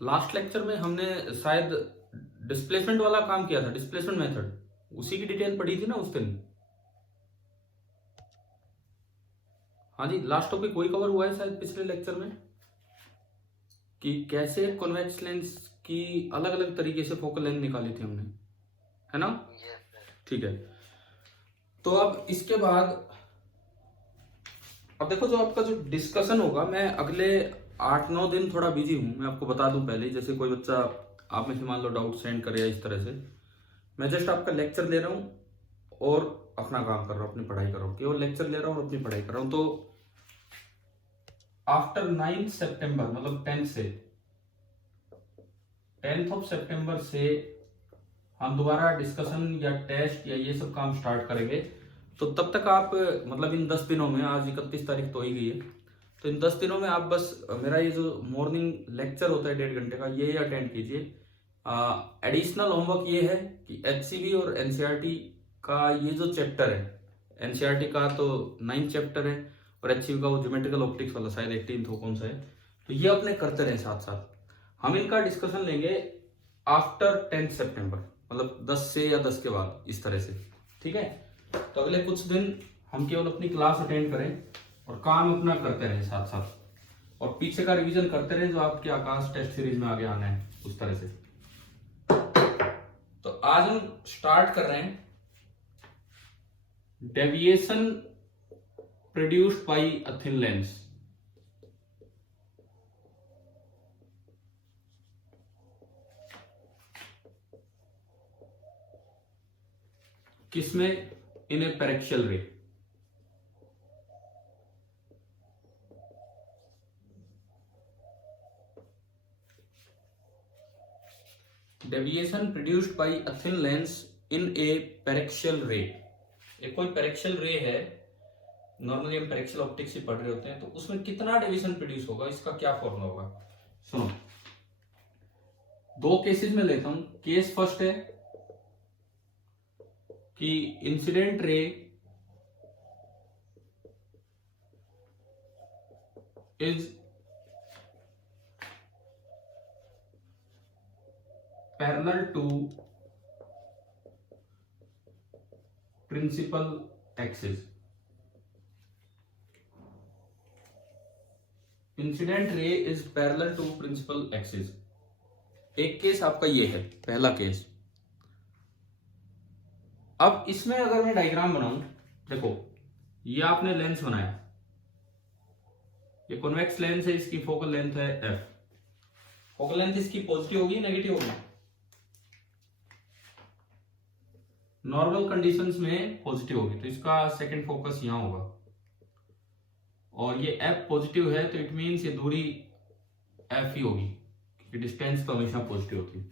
Last lecture में हमने शायद डिस्प्लेसमेंट वाला काम किया था, डिस्प्लेसमेंट मेथड, उसी की डिटेल पढ़ी थी ना उस दिन। हाँ जी, लास्ट टॉपिक वही कवर हुआ है शायद पिछले लेक्चर में, कि कैसे कॉन्वेक्स लेंस की अलग अलग तरीके से फोकल लेंथ निकाली थी हमने, है ना। ठीक है, तो अब इसके बाद अब देखो, जो आपका जो डिस्कशन होगा, मैं अगले 8-9 दिन थोड़ा बिजी हूँ, मैं आपको बता दूं पहले ही। जैसे कोई बच्चा आप में से मान लो डाउट सेंड करे या इस तरह से, मैं जस्ट आपका लेक्चर ले रहा हूँ और अपना काम कर रहा हूँ, अपनी पढ़ाई कर रहा हूँ, केवल लेक्चर ले रहा हूँ और अपनी पढ़ाई कर रहा हूँ। तो आफ्टर 9 सितंबर मतलब 10th ऑफ सितंबर से हम दोबारा डिस्कशन या टेस्ट या ये सब काम स्टार्ट करेंगे। तो तब तक आप मतलब इन 10 दिनों में, आज 31 तारीख तो हो ही गई है, तो इन 10 दिनों में आप बस मेरा ये जो मॉर्निंग लेक्चर होता है 1.5 घंटे का, ये अटेंड कीजिए। एडिशनल होमवर्क ये है कि एचसीवी और एनसीईआरटी का ये जो चैप्टर है, एनसीईआरटी का तो 9th चैप्टर है और एचसीवी का वो ज्योमेट्रिकल ऑप्टिक्स वाला शायद 18th हो कौन सा है, तो ये अपने करते रहे साथ साथ। हम इनका डिस्कशन लेंगे आफ्टर 10th सितंबर, मतलब 10 से या 10 के बाद, इस तरह से। ठीक है, तो अगले कुछ दिन हम केवल अपनी क्लास अटेंड करें और काम अपना करते रहें साथ साथ, और पीछे का रिवीजन करते रहें जो आपके आकाश टेस्ट सीरीज में आगे आना है, उस तरह से। तो आज हम स्टार्ट कर रहे हैं deviation produced by a thin lens. किसमें? In a paraxial ray. Deviation produced by a thin lens in a paraxial ray. एक कोई पेरेक्शियल रे है, नॉर्मली हम पेरेक्शियल ऑप्टिक्स ही पढ़ रहे होते हैं, तो उसमें कितना डेविएशन प्रोड्यूस होगा, इसका क्या फॉर्मूला होगा। सुनो, दो केसेस में लेता हूं। केस फर्स्ट है कि incident ray is parallel to principal axis. Incident ray is parallel to principal axis. एक केस आपका ये है, पहला केस। अब इसमें अगर मैं डायग्राम बनाऊं, देखो ये आपने लेंस बनाया, ये कॉन्वेक्स लेंस है, इसकी फोकल लेंथ है एफ। फोकल लेंथ इसकी पॉजिटिव होगी नेगेटिव होगी? नॉर्मल कंडीशंस में पॉजिटिव होगी, तो इसका सेकंड फोकस यहां होगा, और ये एफ पॉजिटिव है, तो इट मीन्स ये दूरी एफ ही होगी, क्योंकि डिस्टेंस तो हमेशा पॉजिटिव होती है।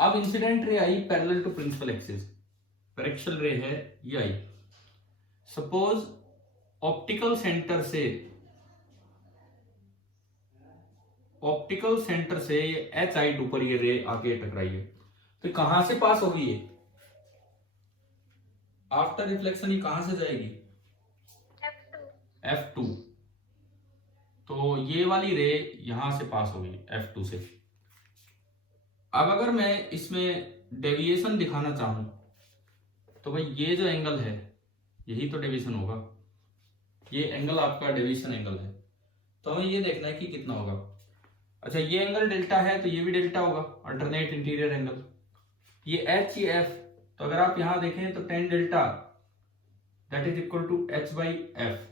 अब incident ray I parallel to principal axis, paraxial ray है ये आई। सपोज ऑप्टिकल सेंटर से ये एच आई टू पर ये रे आके टकराई है, तो कहां से पास होगी ये? आफ्टर रिफ्लेक्शन ये कहां से जाएगी? F2। तो ये वाली रे यहां से पास होगी F2 से। अब अगर मैं इसमें डेविएशन दिखाना चाहूं, तो भाई ये जो एंगल है यही तो डेविएशन होगा, ये एंगल आपका डेविएशन एंगल है, तो हमें ये देखना है कि कितना होगा। अच्छा, ये एंगल डेल्टा है तो ये भी डेल्टा होगा, अल्टरनेट इंटीरियर एंगल। ये एच, ये एफ, तो अगर आप यहां देखें तो tan delta that is equal to H by F.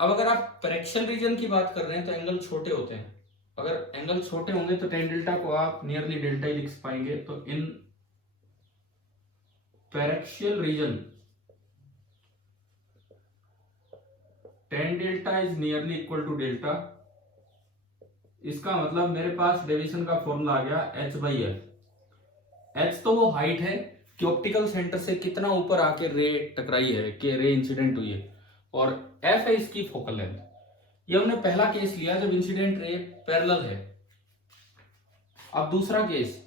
अब अगर आप पेरेक्शियल रीजन की बात कर रहे हैं तो एंगल छोटे होते हैं, अगर एंगल छोटे होंगे तो टेन डेल्टा को आप नियरली डेल्टा ही लिख पाएंगे। तो in paraxial region tan delta is nearly equal to delta. इसका मतलब मेरे पास डेविएशन का फॉर्मूला आ गया एच बाई एफ। एच तो वो हाइट है कि ऑप्टिकल सेंटर से कितना ऊपर आके रे टकराई है, कि रे इंसिडेंट हुई है, और एफ है इसकी फोकल लेंथ। ये हमने पहला केस लिया जब इंसिडेंट रे पैरेलल है। अब दूसरा केस,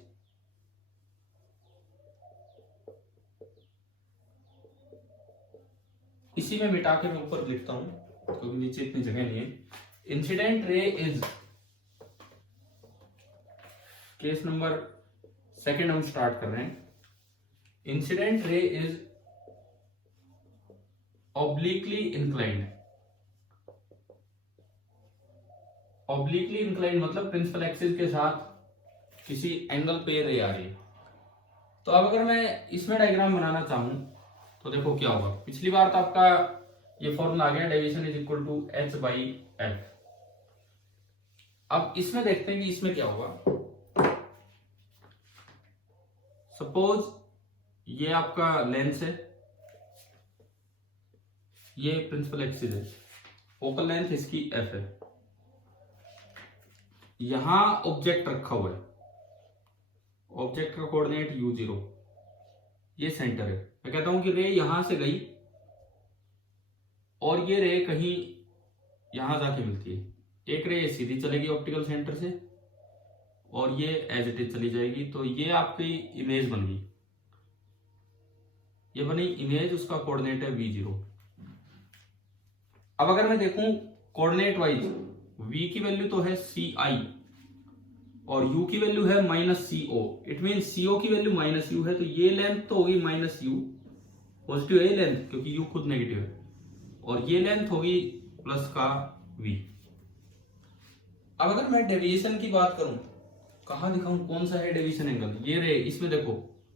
इसी में मिटा के मैं ऊपर लिखता हूं क्योंकि नीचे इतनी जगह नहीं है। Incident ray is case number second हम स्टार्ट कर रहे हैं। Incident ray is obliquely inclined. Obliquely inclined मतलब प्रिंसिपल एक्सिस के साथ किसी एंगल पे रे आ रही है। तो अब अगर मैं इसमें डायग्राम बनाना चाहूं तो देखो क्या होगा। पिछली बार तो आपका ये फॉर्मूला आ गया, deviation is equal to H by F. अब इसमें देखते हैं कि इसमें क्या होगा। सपोज ये आपका लेंस है, ये प्रिंसिपल एक्सिस है, फोकल लेंथ इसकी एफ है, यहां ऑब्जेक्ट रखा हुआ है, ऑब्जेक्ट का कोऑर्डिनेट u0, ये सेंटर है। मैं कहता हूं कि रे यहां से गई और ये रे कहीं यहां जाके मिलती है। एक रे सीधी चलेगी ऑप्टिकल सेंटर से और ये एज इट इज चली जाएगी। तो ये आपकी इमेज बन गई, ये बनी इमेज, उसका कोऑर्डिनेट है v0। अब अगर मैं देखूं कोऑर्डिनेट वाइज, v की वैल्यू तो है ci और u की वैल्यू है -co। इट मीन co की वैल्यू -u है, तो ये लेंथ तो होगी -u, पॉजिटिव है ये लेंथ क्योंकि u खुद नेगेटिव है, और ये लेंथ होगी प्लस का v। अब अगर मैं डेविएशन की बात करूं, कहां दिखाऊं कौन सा है डेविएशन एंगल, ये रे, इसमें देखो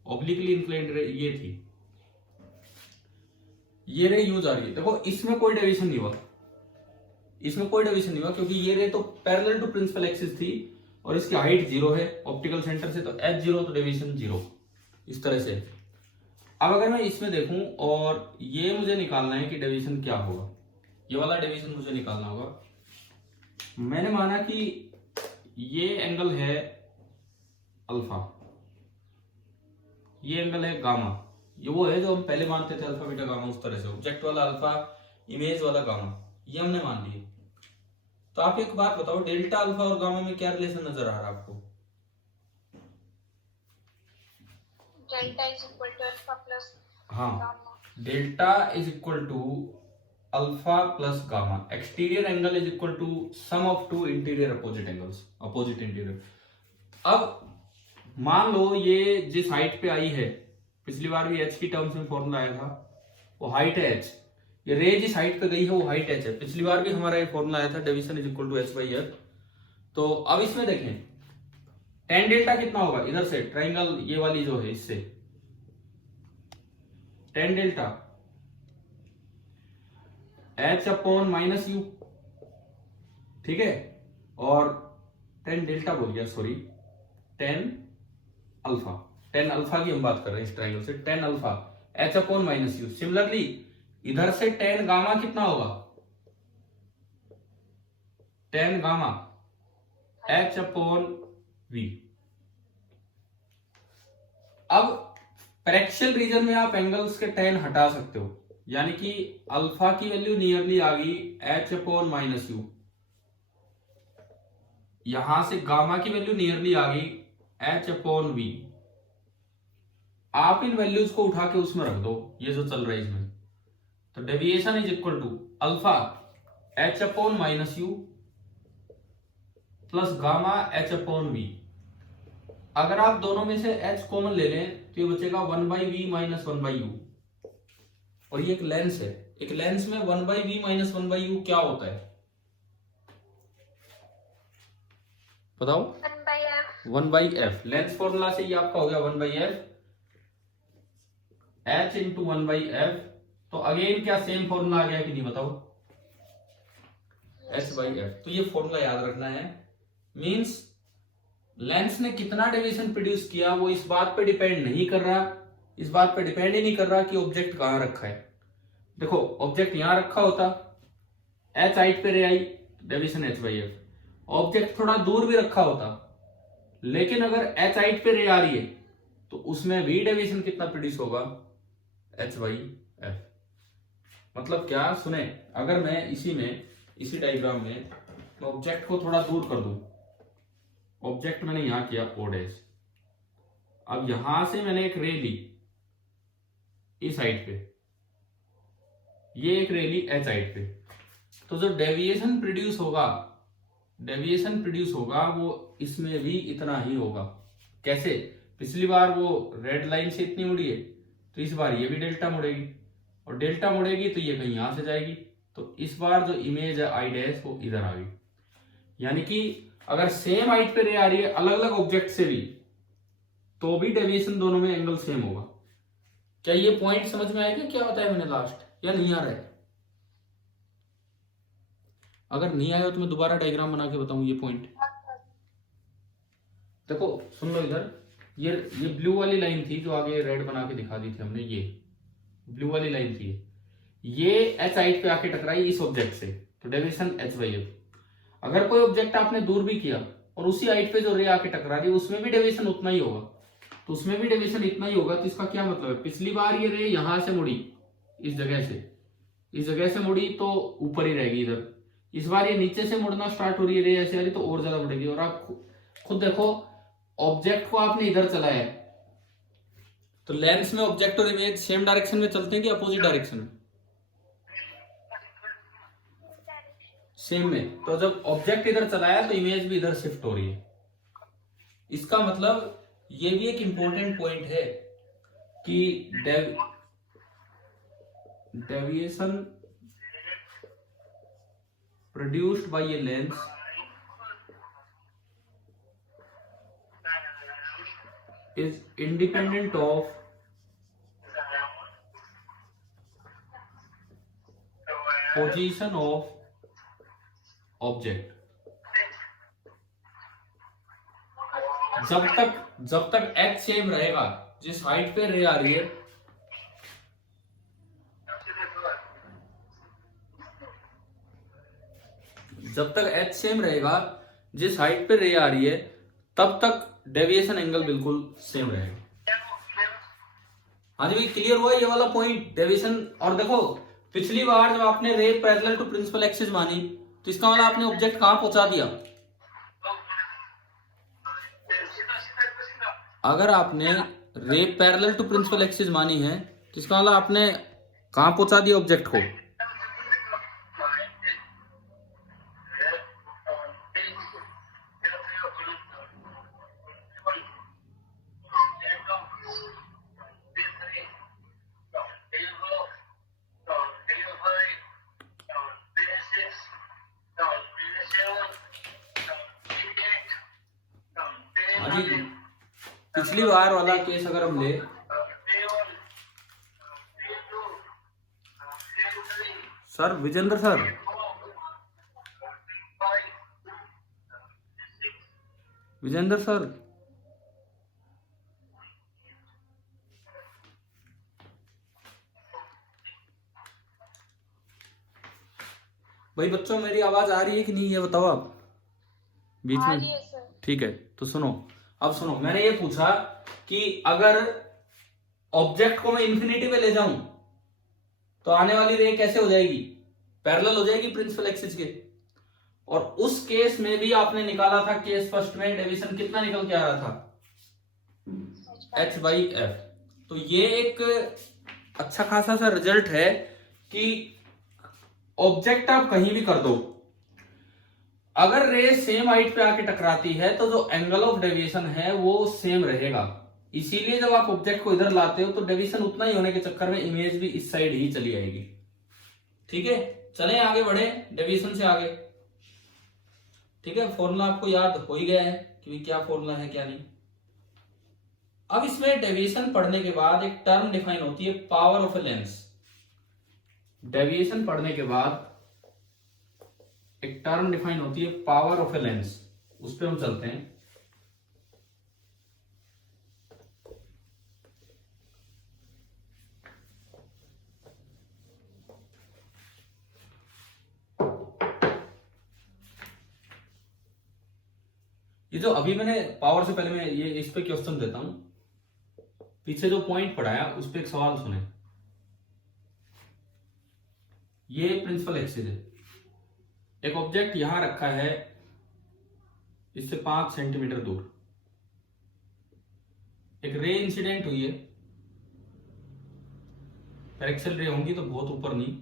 ऑब्लिकली इंक्लाइंड रे ये थी, ये रे यूज आ रही है। देखो इसमें कोई डेविएशन नहीं हुआ, इसमें कोई डेविएशन नहीं हुआ क्योंकि ये रे तो पैरेलल टू प्रिंसिपल एक्सिस थी और इसकी हाइट 0 है ऑप्टिकल सेंटर से, तो h0 तो डेविएशन 0, इस तरह से। अब अगर मैं इसमें देखूं और ये मुझे निकालना है कि डेविएशन क्या होगा, ये वाला डेविएशन मुझे निकालना होगा। मैंने माना कि ये एंगल है अल्फा, ये एंगल है गामा, ये वो है जो हम पहले मानते थे अल्फा बीटा गामा, उस तरह से ऑब्जेक्ट वाला अल्फा, इमेज वाला गामा, ये हमने मान लिए। तो आप एक बात बताओ, डेल्टा अल्फा और गामा में क्या रिलेशन नजर आ रहा है आपको? Delta is equal to alpha plus हाँ, delta is equal to alpha plus gamma. Exterior angle is equal to sum of two interior opposite angles, opposite interior. अब मान लो ये जिस हाइट पे आई है, पिछली बार भी h की टर्म्स में फॉर्मूला आया था, वो हाइट है h, ये रे जिस हाइट पे गई है वो हाइट h है। पिछली बार भी हमारा ये फॉर्मूला आया था, deviation is equal to h by f। तो अब इसमें देखें tan डेल्टा कितना होगा, इधर से ट्राइंगल ये वाली जो है इससे tan delta h upon -u, ठीक है, और tan डेल्टा बोल गया, sorry, tan alpha, tan alpha की हम बात कर रहे हैं इस ट्राइंगल से, tan alpha h upon -u। Similarly इधर से tan गामा कितना होगा, tan gamma h upon v। अब पैरेक्शियल रीजन में आप एंगल्स के tan हटा सकते हो, यानी कि अल्फा की वैल्यू नियरली आ गई h अपॉन -u, यहां से गामा की वैल्यू नियरली आ गई h अपॉन v। आप इन वैल्यूज को उठा के उसमें रख दो, ये जो चल रहा है इसमें, तो deviation is equal to alpha h upon -u plus gamma h upon v। अगर आप दोनों में से h कॉमन ले लें तो ये बचेगा 1/v माइनस 1/u, और ये एक लेंस है, एक लेंस में 1/v माइनस 1/u क्या होता है बताओ? 1/f। लेंस फॉर्मूला से ये आपका हो गया 1/f, h इंटू 1/f। तो अगेन क्या सेम फॉर्मूला आ गया कि नहीं बताओ, h/f। तो ये फॉर्मूला याद रखना है। मींस लेंस ने कितना डेविएशन प्रोड्यूस किया वो इस बात पे डिपेंड नहीं कर रहा, इस बात पे डिपेंड ही नहीं कर रहा कि ऑब्जेक्ट कहां रखा है। देखो ऑब्जेक्ट यहां रखा होता, h हाइट पे रे आई, डेविएशन h/f। ऑब्जेक्ट थोड़ा दूर भी रखा होता, लेकिन अगर h हाइट पे रे आ रही है तो उसमें भी डेविएशन कितना प्रोड्यूस होगा, h/f। मतलब क्या, सुने, अगर मैं इसी डायग्राम में मैं ऑब्जेक्ट को थोड़ा दूर कर दूं, ऑब्जेक्ट मैंने यहां किया o डैश, अब यहां से मैंने एक रे ली इस हाइट पे, ये एक रे ली h हाइट पे, तो जो डेविएशन प्रोड्यूस होगा डेविएशन प्रोड्यूस होगा वो इसमें भी इतना ही होगा। कैसे? पिछली बार वो रेड लाइन से इतनी मुड़ी है, तो इस बार ये भी डेल्टा मुड़ेगी, और डेल्टा मुड़ेगी तो ये कहीं यहां से जाएगी, तो इस बार जो इमेज है आई डैश वो इधर आ गई। यानी कि अगर सेम हाइट पे रे आ रही है अलग अलग ऑब्जेक्ट से भी, तो भी डेविएशन दोनों में एंगल सेम होगा। क्या ये पॉइंट समझ में आएगा क्या बताया मैंने लास्ट, या नहीं आ रहा है? अगर नहीं आया तो मैं दोबारा डायग्राम बना के बताऊं ये पॉइंट। देखो सुन लो इधर, ये ब्लू वाली लाइन थी जो आगे रेड बना के दिखा दी थी हमने, ये ब्लू वाली लाइन थी, ये एच हाइट पे आके टकराई इस ऑब्जेक्ट से, तो डेविएशन एच बाई एफ। अगर कोई ऑब्जेक्ट आपने दूर भी किया और उसी हाइट पे जो रे आके टकरा रही है उसमें भी डेविएशन उतना ही होगा, तो उसमें भी डेविएशन इतना ही होगा। तो इसका क्या मतलब है, पिछली बार ये रे यहां से मुड़ी, इस जगह से मुड़ी तो ऊपर ही रहेगी इधर, इस बार ये नीचे से मुड़ना स्टार्ट हो रही है रे ऐसे वाली, तो और ज्यादा मुड़ेगी। और आप खुद देखो, ऑब्जेक्ट को आपने इधर चलाया है, तो लेंस में ऑब्जेक्ट और इमेज सेम डायरेक्शन में चलते हैं कि अपोजिट डायरेक्शन में? सेम में। तो जब ऑब्जेक्ट इधर चलाया तो इमेज भी इधर शिफ्ट हो रही है। इसका मतलब ये भी एक इंपॉर्टेंट पॉइंट है कि deviation produced bye a lens is independent of position of object। जब तक x सेम रहेगा, जिस हाइट पे रे आ रही है, जब तक h सेम रहेगा जिस हाइट पे रे आ रही है, तब तक डेविएशन एंगल बिल्कुल सेम रहेगा। हाँ जी भाई, क्लियर हुआ ये वाला पॉइंट डेविएशन। और देखो पिछली बार जब आपने ray parallel to principal axis मानी, तो इसका मतलब आपने ऑब्जेक्ट कहां पहुंचा दिया? अगर आपने ray parallel to principal axis मानी है, तो इसका मतलब आपने कहां पहुंचा दिया ऑब्जेक्ट को? पिछली बार वाला केस अगर हम ले, sir Vijendra sir, Vijendra sir, भाई बच्चों मेरी आवाज आ रही है कि नहीं ये बताओ आप बीच में? ठीक है, तो सुनो, अब सुनो, मैंने ये पूछा कि अगर ऑब्जेक्ट को मैं इंफिनिटी पे ले जाऊं तो आने वाली रे कैसे हो जाएगी? पैरेलल हो जाएगी प्रिंसिपल एक्सिस के। और उस केस में भी आपने निकाला था, केस फर्स्ट में डेविएशन कितना निकल के आ रहा था? h by F. तो ये एक अच्छा खासा सा रिजल्ट है कि ऑब्जेक्ट आप कहीं भी कर दो, अगर रे सेम हाइट पे आके टकराती है तो जो एंगल ऑफ डेविएशन है वो सेम रहेगा। इसीलिए जब आप ऑब्जेक्ट को इधर लाते हो तो डेविएशन उतना ही होने के चक्कर में इमेज भी इस साइड ही चली आएगी। ठीक है, चलें आगे बढ़े डेविएशन से आगे। ठीक है, फॉर्मूला आपको याद हो ही गया है कि क्या फॉर्मूला है क्या नहीं। अब इसमें डेविएशन पढ़ने के बाद एक टर्म डिफाइन होती है, power of a lens. Deviation पढ़ने के बाद एक टर्म डिफाइन होती है, पावर ऑफ ए लेंस, उस पर हम चलते हैं। ये जो अभी मैंने पावर से पहले मैं ये इस पे क्वेश्चन देता हूं, पीछे जो पॉइंट पढ़ाया उस पे एक सवाल सुने। ये प्रिंसिपल एक्सिस है, एक ऑब्जेक्ट यहां रखा है इससे 5 सेंटीमीटर दूर, एक रे इंसिडेंट हुई है, पैरेक्सल रे होंगी तो बहुत ऊपर नहीं,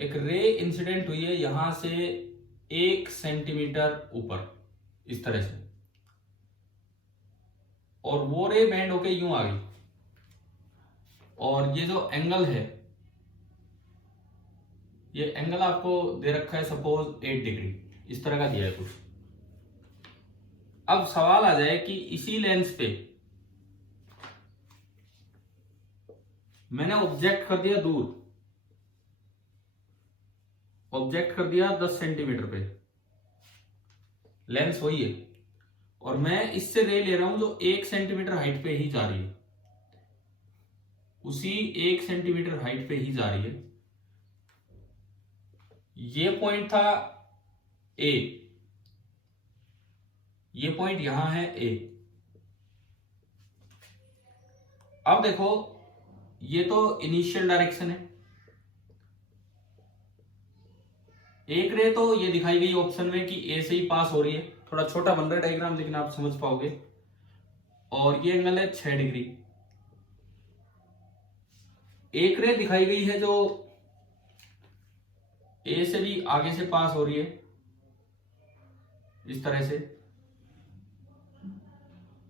एक रे इंसिडेंट हुई है यहां से 1 सेंटीमीटर ऊपर, इस तरह से, और वो रे बैंड होके यूं आ गई, और ये जो एंगल है, ये एंगल आपको दे रखा है सपोज 8 डिग्री, इस तरह का दिया है कुछ। अब सवाल आ जाए कि इसी लेंस पे मैंने ऑब्जेक्ट कर दिया दूर, ऑब्जेक्ट कर दिया 10 सेंटीमीटर पे, लेंस वही है, और मैं इससे रे ले रहा हूं जो 1 सेंटीमीटर हाइट पे ही जा रही है, उसी 1 सेंटीमीटर हाइट पे ही जा रही है। ये पॉइंट था ए, ये पॉइंट यहां है ए। अब देखो ये तो इनिशियल डायरेक्शन है, एक रे तो ये दिखाई गई ऑप्शन में कि ए से ही पास हो रही है, थोड़ा छोटा बन रहा है डायग्राम लेकिन आप समझ पाओगे, और ये एंगल है 6 डिग्री। एक रे दिखाई गई है जो ए से भी आगे से पास हो रही है, इस तरह से,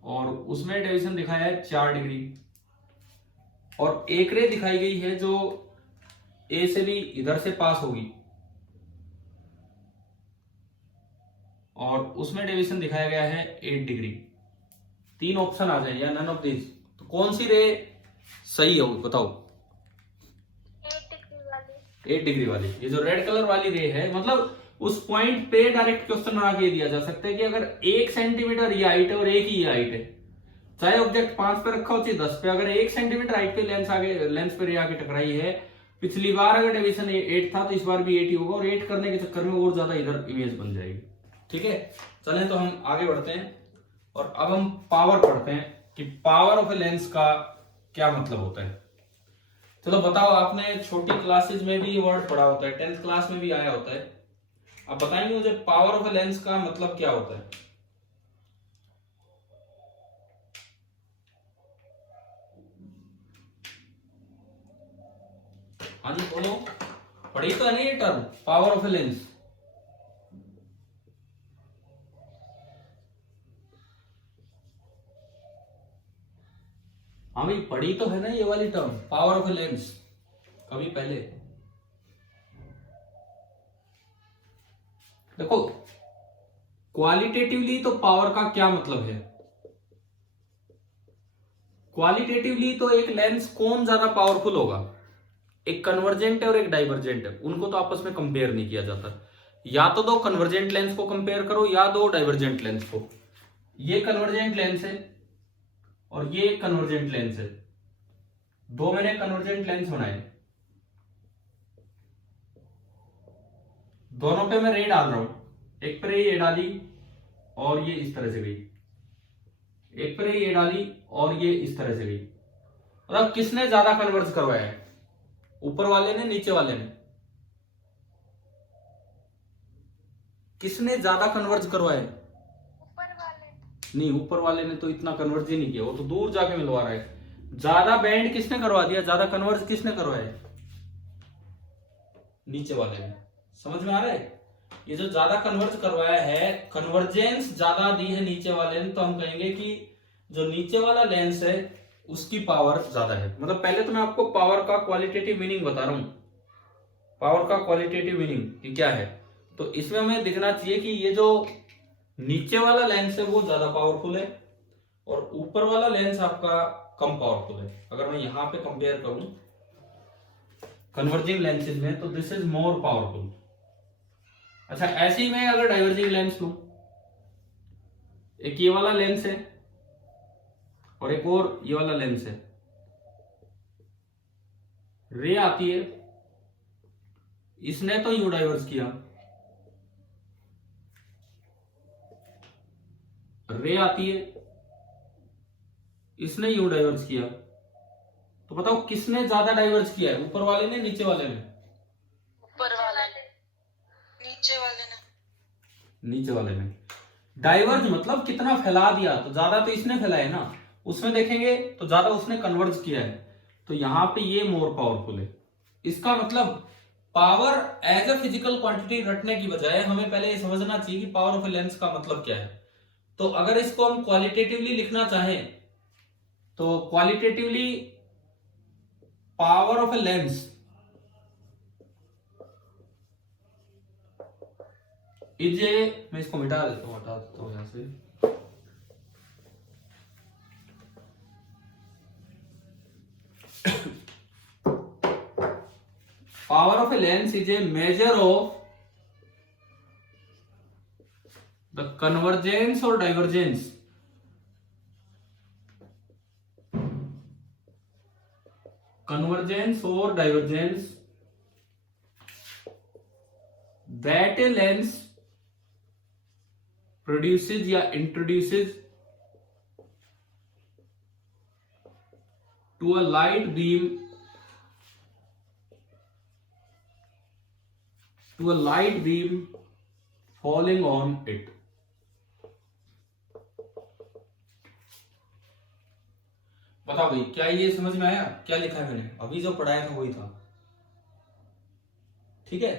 और उसमें डेविएशन दिखाया है 4 डिग्री। और एक रे दिखाई गई है जो ए से भी इधर से पास होगी, और उसमें डेविएशन दिखाया गया है 8 डिग्री। 3 ऑप्शन आ जाए या नन ऑफ दिस, तो कौन सी रे सही है बताओ? 8 डिग्री वाली, ये जो रेड कलर वाली रे है, मतलब उस पॉइंट पे डायरेक्ट क्वेश्चन बना के दिया जा सकता है कि अगर 1 सेंटीमीटर ये हाइट है और एक ही ये हाइट है, चाहे ऑब्जेक्ट 5 पे रखा हो चाहे 10 पे, अगर 1 सेंटीमीटर हाइट पे लेंस पे रे आके टकराई है, पिछली बार अगर डेविएशन 8 था तो इस बार भी 8 ही होगा, और 8 करने के चक्कर में और ज्यादा इधर इमेज बन जाएगी। ठीक है, चलें तो हम आगे बढ़ते हैं, और अब हम पावर पढ़ते हैं कि पावर ऑफ ए लेंस का क्या मतलब होता है। चलो बताओ, आपने छोटी क्लासेज में भी ये वर्ड पढ़ा होता है, 10th क्लास में भी आया होता है, अब बताइए मुझे पावर ऑफ ए लेंस का मतलब क्या होता है? हाँ जी बोलो, पढ़ी तो है नहीं ये term power of a lens? हाँ भाई पढ़ी तो है ना ये वाली term power of a lens कभी पहले? देखो क्वालिटेटिवली तो पावर का क्या मतलब है, क्वालिटेटिवली तो एक लेंस कौन ज्यादा पावरफुल होगा, एक कन्वर्जेंट है और एक डाइवर्जेंट है, उनको तो आपस में कंपेयर नहीं किया जाता, या तो दो कन्वर्जेंट लेंस को कंपेयर करो या दो डाइवर्जेंट लेंस को। ये कन्वर्जेंट लेंस है और ये कन्वर्जेंट लेंस है, दो मैंने कन्वर्जेंट लेंस बनाए, दोनों पे मैं रे डाल रहा हूं, एक पर ये डाली और ये इस तरह से गई, एक पर ये डाली और ये इस तरह से गई, मतलब किसने ज्यादा कन्वर्ज करवाया है, ऊपर वाले ने नीचे वाले ने? किसने ज्यादा कन्वर्ज करवाया? ऊपर वाले। नहीं, ऊपर वाले ने तो इतना कन्वर्ज ही नहीं किया, वो तो दूर जाके मिलवा रहा है। ज्यादा बैंड किसने करवा दिया, ज्यादा कन्वर्ज किसने करवाया? नीचे वाले ने। समझ में आ रहा है? ये जो ज्यादा कन्वर्ज करवाया है, कन्वर्जेंस ज्यादा दी है नीचे वाले ने, तो हम कहेंगे कि जो नीचे वाला लेंस है उसकी पावर ज्यादा है। मतलब पहले तो मैं आपको पावर का क्वालिटेटिव मीनिंग बता रहा हूं, पावर का क्वालिटेटिव मीनिंग क्या है, तो इसमें हमें दिखना चाहिए कि ये जो नीचे वाला लेंस है वो ज्यादा पावरफुल है और ऊपर वाला लेंस आपका कम पावरफुल है। अगर मैं यहां पे कंपेयर करूं कन्वर्जिंग लेंसेज में, तो दिस इज मोर पावरफुल। अच्छा, ऐसे ही मैं अगर डाइवर्जिंग लेंस लूं, एक ये वाला लेंस है और एक और ये वाला लेंस है, रे आती है, इसने तो यूं डाइवर्ज किया, रे आती है, इसने यूं डाइवर्ज किया, तो बताओ किसने ज्यादा डाइवर्ज किया है, ऊपर वाले ने नीचे वाले ने? ऊपर वाले ने। नीचे वाले ने। नीचे वाले ने। डाइवर्ज मतलब कितना फैला दिया, तो ज्यादा तो इसने फैलाया ना, उसमें देखेंगे तो ज्यादा उसने कन्वर्ज किया है, तो यहां पे ये मोर पावरफुल है। इसका मतलब power as a physical quantity रटने की बजाय हमें पहले ये समझना चाहिए कि पावर ऑफ ए लेंस का मतलब क्या है। तो अगर इसको हम क्वालिटेटिवली लिखना चाहें तो qualitatively power of a lens is a, मैं इसको मिटा देता हूं, हटा देता हूं यहां से। Power of a lens is a measure of the convergence और divergence that a lens produces या introduces to a light beam falling on it। बताओ भाई, क्या ये समझ में आया? क्या लिखा है मैंने? अभी जो पढ़ाया था वही था, ठीक है।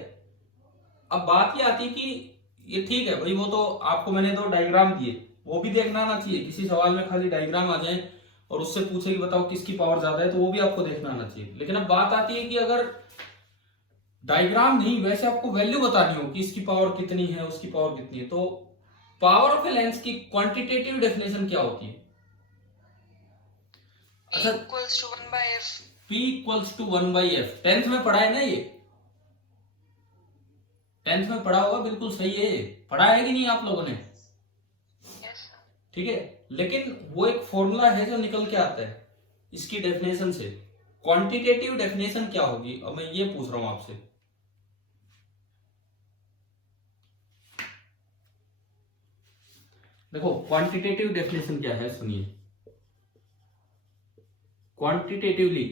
अब बात ये आती है कि ये ठीक है भाई, वो तो आपको मैंने तो डायग्राम दिए, वो भी देखना आना चाहिए। किसी सवाल में खाली डायग्राम आ जाए और उससे पूछे कि बताओ किसकी पावर ज्यादा है, तो वो भी आपको देखना आना चाहिए। लेकिन अब बात आती है कि अगर डायग्राम नहीं, वैसे आपको वैल्यू बतानी हो कि इसकी पावर कितनी है, उसकी पावर कितनी है, तो पावर ऑफ ए लेंस की क्वांटिटेटिव डेफिनेशन क्या होती है? P equals to 1 by F। P equals to 1 by F 10th में पढ़ा है ना, ये 10th में पढ़ा होगा, बिल्कुल सही है। पढ़ा है कि नहीं आप लोगों ने? Yes। ठीक है, लेकिन वो एक फॉर्मूला है जो निकल के आता है इसकी डेफिनेशन से। क्वांटिटेटिव डेफिनेशन क्या होगी, अब मैं ये पूछ रहा हूं आपसे। देखो क्वांटिटेटिव डेफिनेशन क्या है, सुनिए। Quantitatively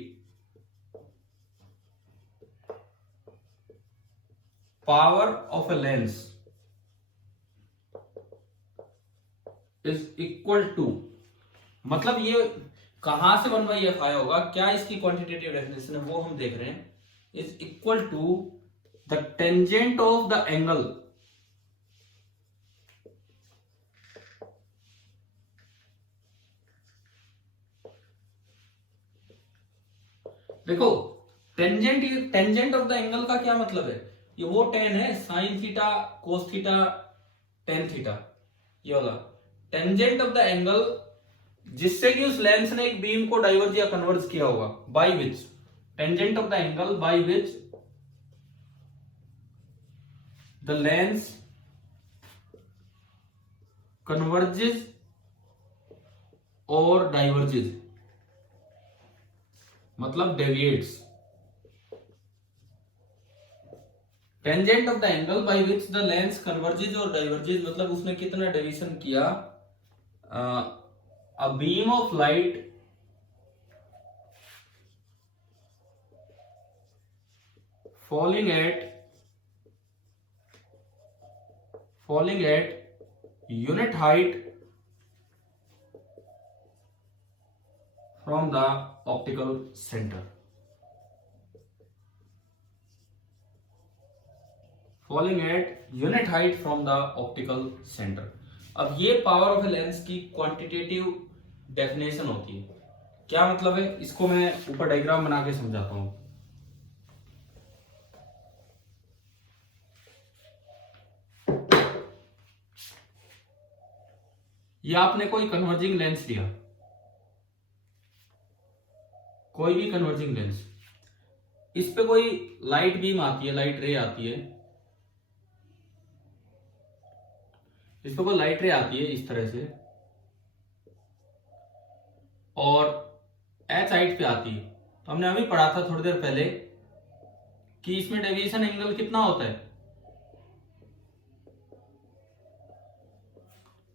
power of a lens is equal to, मतलब ये कहां से 1 बाई एफ आया होगा, क्या इसकी क्वांटिटेटिव डेफिनेशन है वो हम देख रहे हैं। Is equal to the tangent of the angle देखो टेंजेंट ऑफ द एंगल का क्या मतलब है? ये वो टेन है, sine theta cos theta tan theta, ये वाला टेंजेंट ऑफ द एंगल जिससे कि उस लेंस ने एक बीम को डाइवर्ज या कन्वर्ज किया होगा, by which tangent of the angle by which the lens converges और डाइवर्जेस, मतलब deviates. Tangent of the angle by which the lens converges और डाइवर्जेस, मतलब उसने कितना डेविएशन किया। A beam of light falling at unit height from the optical center, falling at unit height from the optical center। अब ये power of a lens की quantitative definition होती है। क्या मतलब है, इसको मैं ऊपर डायग्राम बना के समझाता हूं। ये आपने कोई कन्वर्जिंग लेंस लिया, कोई भी कन्वर्जिंग लेंस, इस पे कोई लाइट बीम आती है, लाइट रे आती है, इस पे कोई लाइट रे आती है इस तरह से, और एच हाइट पे आती है। तो हमने अभी पढ़ा था थोड़ी देर पहले कि इसमें डेविएशन एंगल कितना होता है,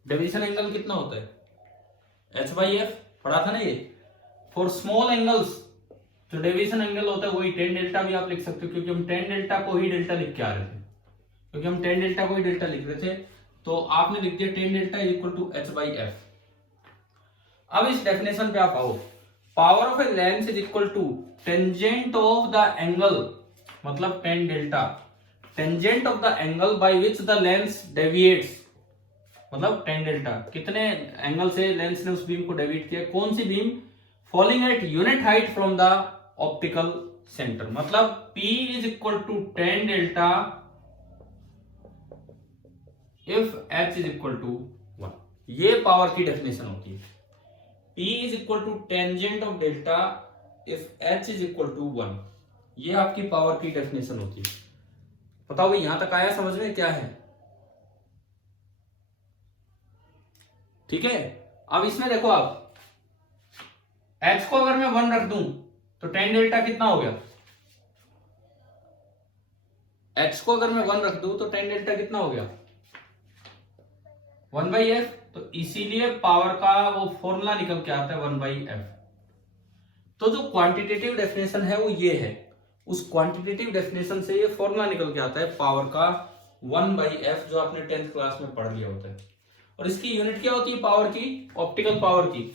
डेविएशन एंगल कितना होता है, एच बाई एफ पढ़ा था ना ये। फॉर स्मॉल एंगल्स जो डेविएशन एंगल होता है वही टेन डेल्टा भी आप लिख सकते हो, क्योंकि हम टेन डेल्टा को ही डेल्टा लिख के आ रहे थे, क्योंकि हम टेन डेल्टा को ही डेल्टा लिख रहे थे, तो आपने लिख दिया ten delta equal to H by F. अब इस डेफिनेशन पे आप आओ, power of a lens is equal to tangent of the angle, मतलब tan delta, tangent of the angle by which the lens deviates, मतलब tan डेल्टा कितने angle से लेंस ने उस बीम को डेविएट किया, कौन सी beam, falling at unit height from the optical centre, मतलब P is equal to tan delta if H is equal to 1। ये पावर की डेफिनेशन होती है, P is equal to tangent of delta if H is equal to 1, ये आपकी power की definition होती है। बताओ भाई यहां तक आया समझ में क्या है? ठीक है, अब इसमें देखो आप H को अगर मैं 1 रख दूं तो tan डेल्टा कितना हो गया, H को अगर मैं 1 रख दूं तो tan डेल्टा कितना हो गया 1/f, तो इसीलिए पावर का वो फॉर्मूला निकल के आता है 1/f। तो जो क्वांटिटेटिव डेफिनेशन है वो ये है, उस क्वांटिटेटिव डेफिनेशन से ये फॉर्मूला निकल के आता है पावर का 1/f, जो आपने 10th क्लास में पढ़ लिया होता है। और इसकी यूनिट क्या होती है पावर की, ऑप्टिकल पावर की,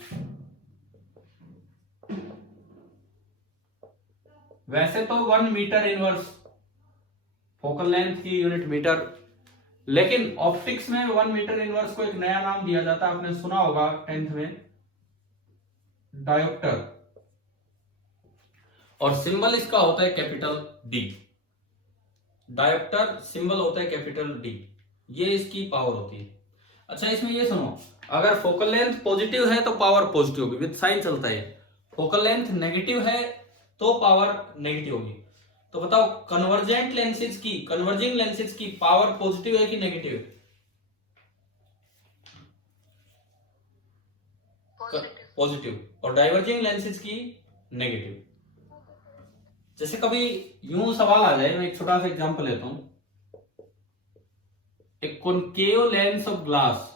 वैसे तो 1 मीटर इनवर्स, फोकल लेंथ की यूनिट मीटर, लेकिन ऑप्टिक्स में 1 मीटर इनवर्स को एक नया नाम दिया जाता है, आपने सुना होगा 10th में, डायोप्टर, और सिंबल इसका होता है कैपिटल डी। डायोप्टर सिंबल होता है कैपिटल डी, ये इसकी पावर होती है। अच्छा इसमें ये सुनो, अगर फोकल लेंथ पॉजिटिव है तो पावर पॉजिटिव होगी, विद साइन चलता है। फोकल लेंथ नेगेटिव है तो पावर नेगेटिव होगी। तो बताओ कन्वर्जेंट लेंसेज की, कन्वर्जिंग लेंसेज की पावर पॉजिटिव है कि नेगेटिव? पॉजिटिव। और डाइवर्जिंग लेंसेज की नेगेटिव। जैसे कभी यूं सवाल आ जाए, मैं एक छोटा सा एग्जांपल लेता हूं, एक concave lens of glass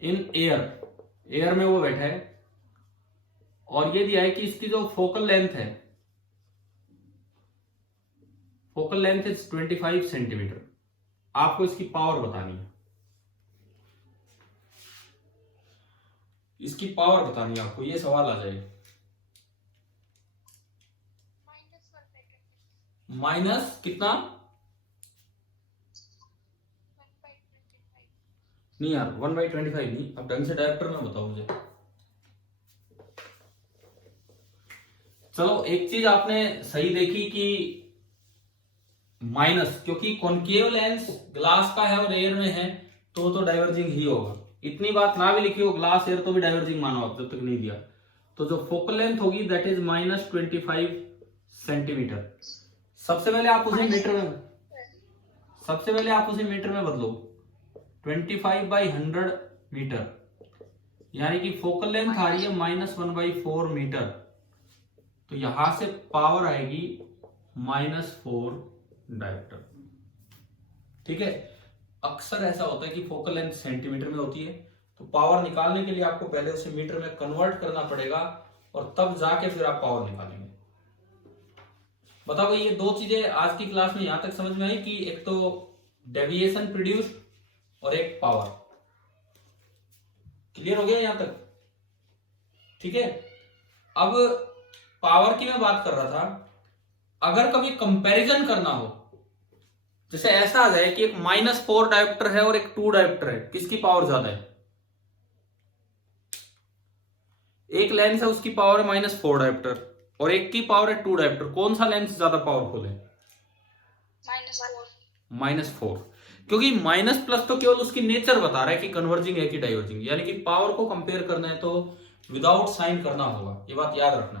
in air, air में वो बैठा है और ये दिया है कि इसकी जो फोकल लेंथ है, फोकल लेंथ इज 25 सेंटीमीटर, आपको इसकी पावर बतानी है, इसकी पावर बतानी है आपको, ये सवाल आ जाए। माइनस कितना? नहीं यार 1/25 नहीं, अब ढंग से डायरेक्टर में बताओ मुझे। चलो एक चीज आपने सही देखी कि माइनस, क्योंकि कॉनकेव लेंस ग्लास का है और एयर में है तो डाइवर्जिंग ही होगा। इतनी बात ना भी लिखी हो ग्लास एयर तो भी डाइवर्जिंग मानो आप, जब तक नहीं दिया। तो जो फोकल लेंथ होगी दैट इज -25 सेंटीमीटर। सबसे पहले आप उसे मीटर में, सबसे पहले आप उसे मीटर में बदलो, 25/100 मीटर, यानी कि फोकल लेंथ आ रही है -1/4 मीटर, तो यहां से पावर आएगी -4 डायोप्टर। ठीक है, अक्सर ऐसा होता है कि फोकल लेंथ सेंटीमीटर में होती है, तो पावर निकालने के लिए आपको पहले उसे मीटर में कन्वर्ट करना पड़ेगा और तब जाके फिर आप पावर निकालेंगे। बताओ ये दो चीजें आज की क्लास में यहां तक समझ में आई कि एक तो डेविएशन प्रोड्यूस्ड और एक पावर। क्लियर हो गया यहां तक? ठीक है, अब पावर की मैं बात कर रहा था, अगर कभी कंपैरिजन करना हो, जैसे ऐसा आ जाए कि एक -4 डायोप्टर है और एक 2 डायोप्टर है, किसकी पावर ज्यादा है? एक लेंस है उसकी पावर है -4 डायोप्टर और एक की पावर है 2 डायोप्टर, कौन सा लेंस ज्यादा पावरफुल है? -4, क्योंकि माइनस प्लस तो केवल उसकी नेचर बता रहा है कि कन्वर्जिंग है कि डाइवर्जिंग, यानी कि पावर को कंपेयर करना है तो विदाउट साइन करना होगा, ये बात याद रखना।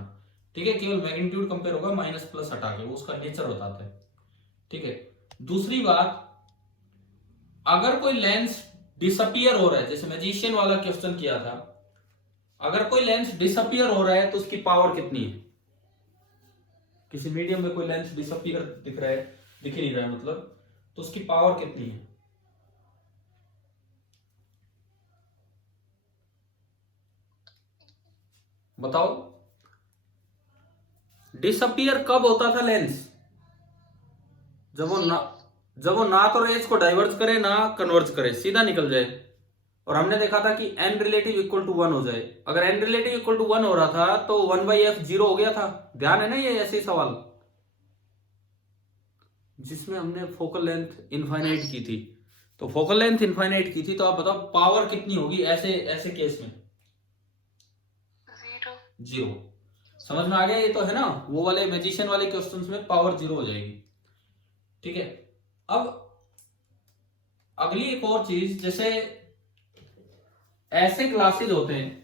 ठीक है, केवल मैग्नीट्यूड कंपेयर होगा माइनस प्लस हटा के, वो उसका नेचर बताता है। ठीक है, दूसरी बात, अगर कोई लेंस डिसअपियर हो रहा है, जैसे मैजिशियन वाला क्वेश्चन किया था, अगर कोई लेंस डिसअपियर हो रहा है तो उसकी पावर कितनी है? किसी मीडियम में कोई लेंस डिसअपियर दिख रहा है, दिख ही नहीं रहा है मतलब, तो उसकी पावर कितनी है? बताओ। डिसअपियर कब होता था लेंस? जब वो ना तो रेज को डाइवर्ज करे ना कन्वर्ज करे, सीधा निकल जाए। और हमने देखा था कि n रिलेटिव इक्वल टू 1 हो जाए। अगर n रिलेटिव इक्वल टू 1 हो रहा था तो 1/f 0 हो गया था। ध्यान है ना ये ऐसे ही सवाल जिसमें हमने फोकल लेंथ इनफाइनाइट की थी। तो फोकल लेंथ इनफाइनाइट की थी, तो आप बताओ पावर कितनी होगी ऐसे ऐसे केस में? 0। समझ में आ गया? ये तो है ना, वो वाले मैजिशियन वाले क्वेश्चंस में पावर 0 हो जाएगी। ठीक है। अब अगली एक और चीज, जैसे ऐसे ग्लासेज होते हैं,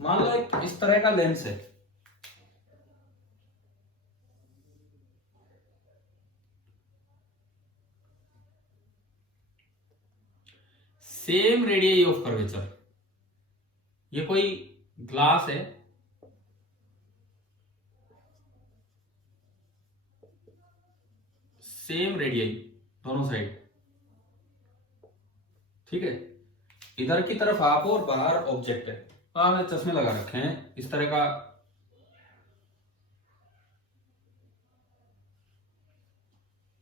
मान लो एक इस तरह का लेंस है, सेम रेडियस ऑफ कर्वेचर, ये कोई ग्लास है, सेम रेडियस दोनों साइड, ठीक है। इधर की तरफ आप और बाहर ऑब्जेक्ट है। आपने चश्मे लगा रखे हैं इस तरह का,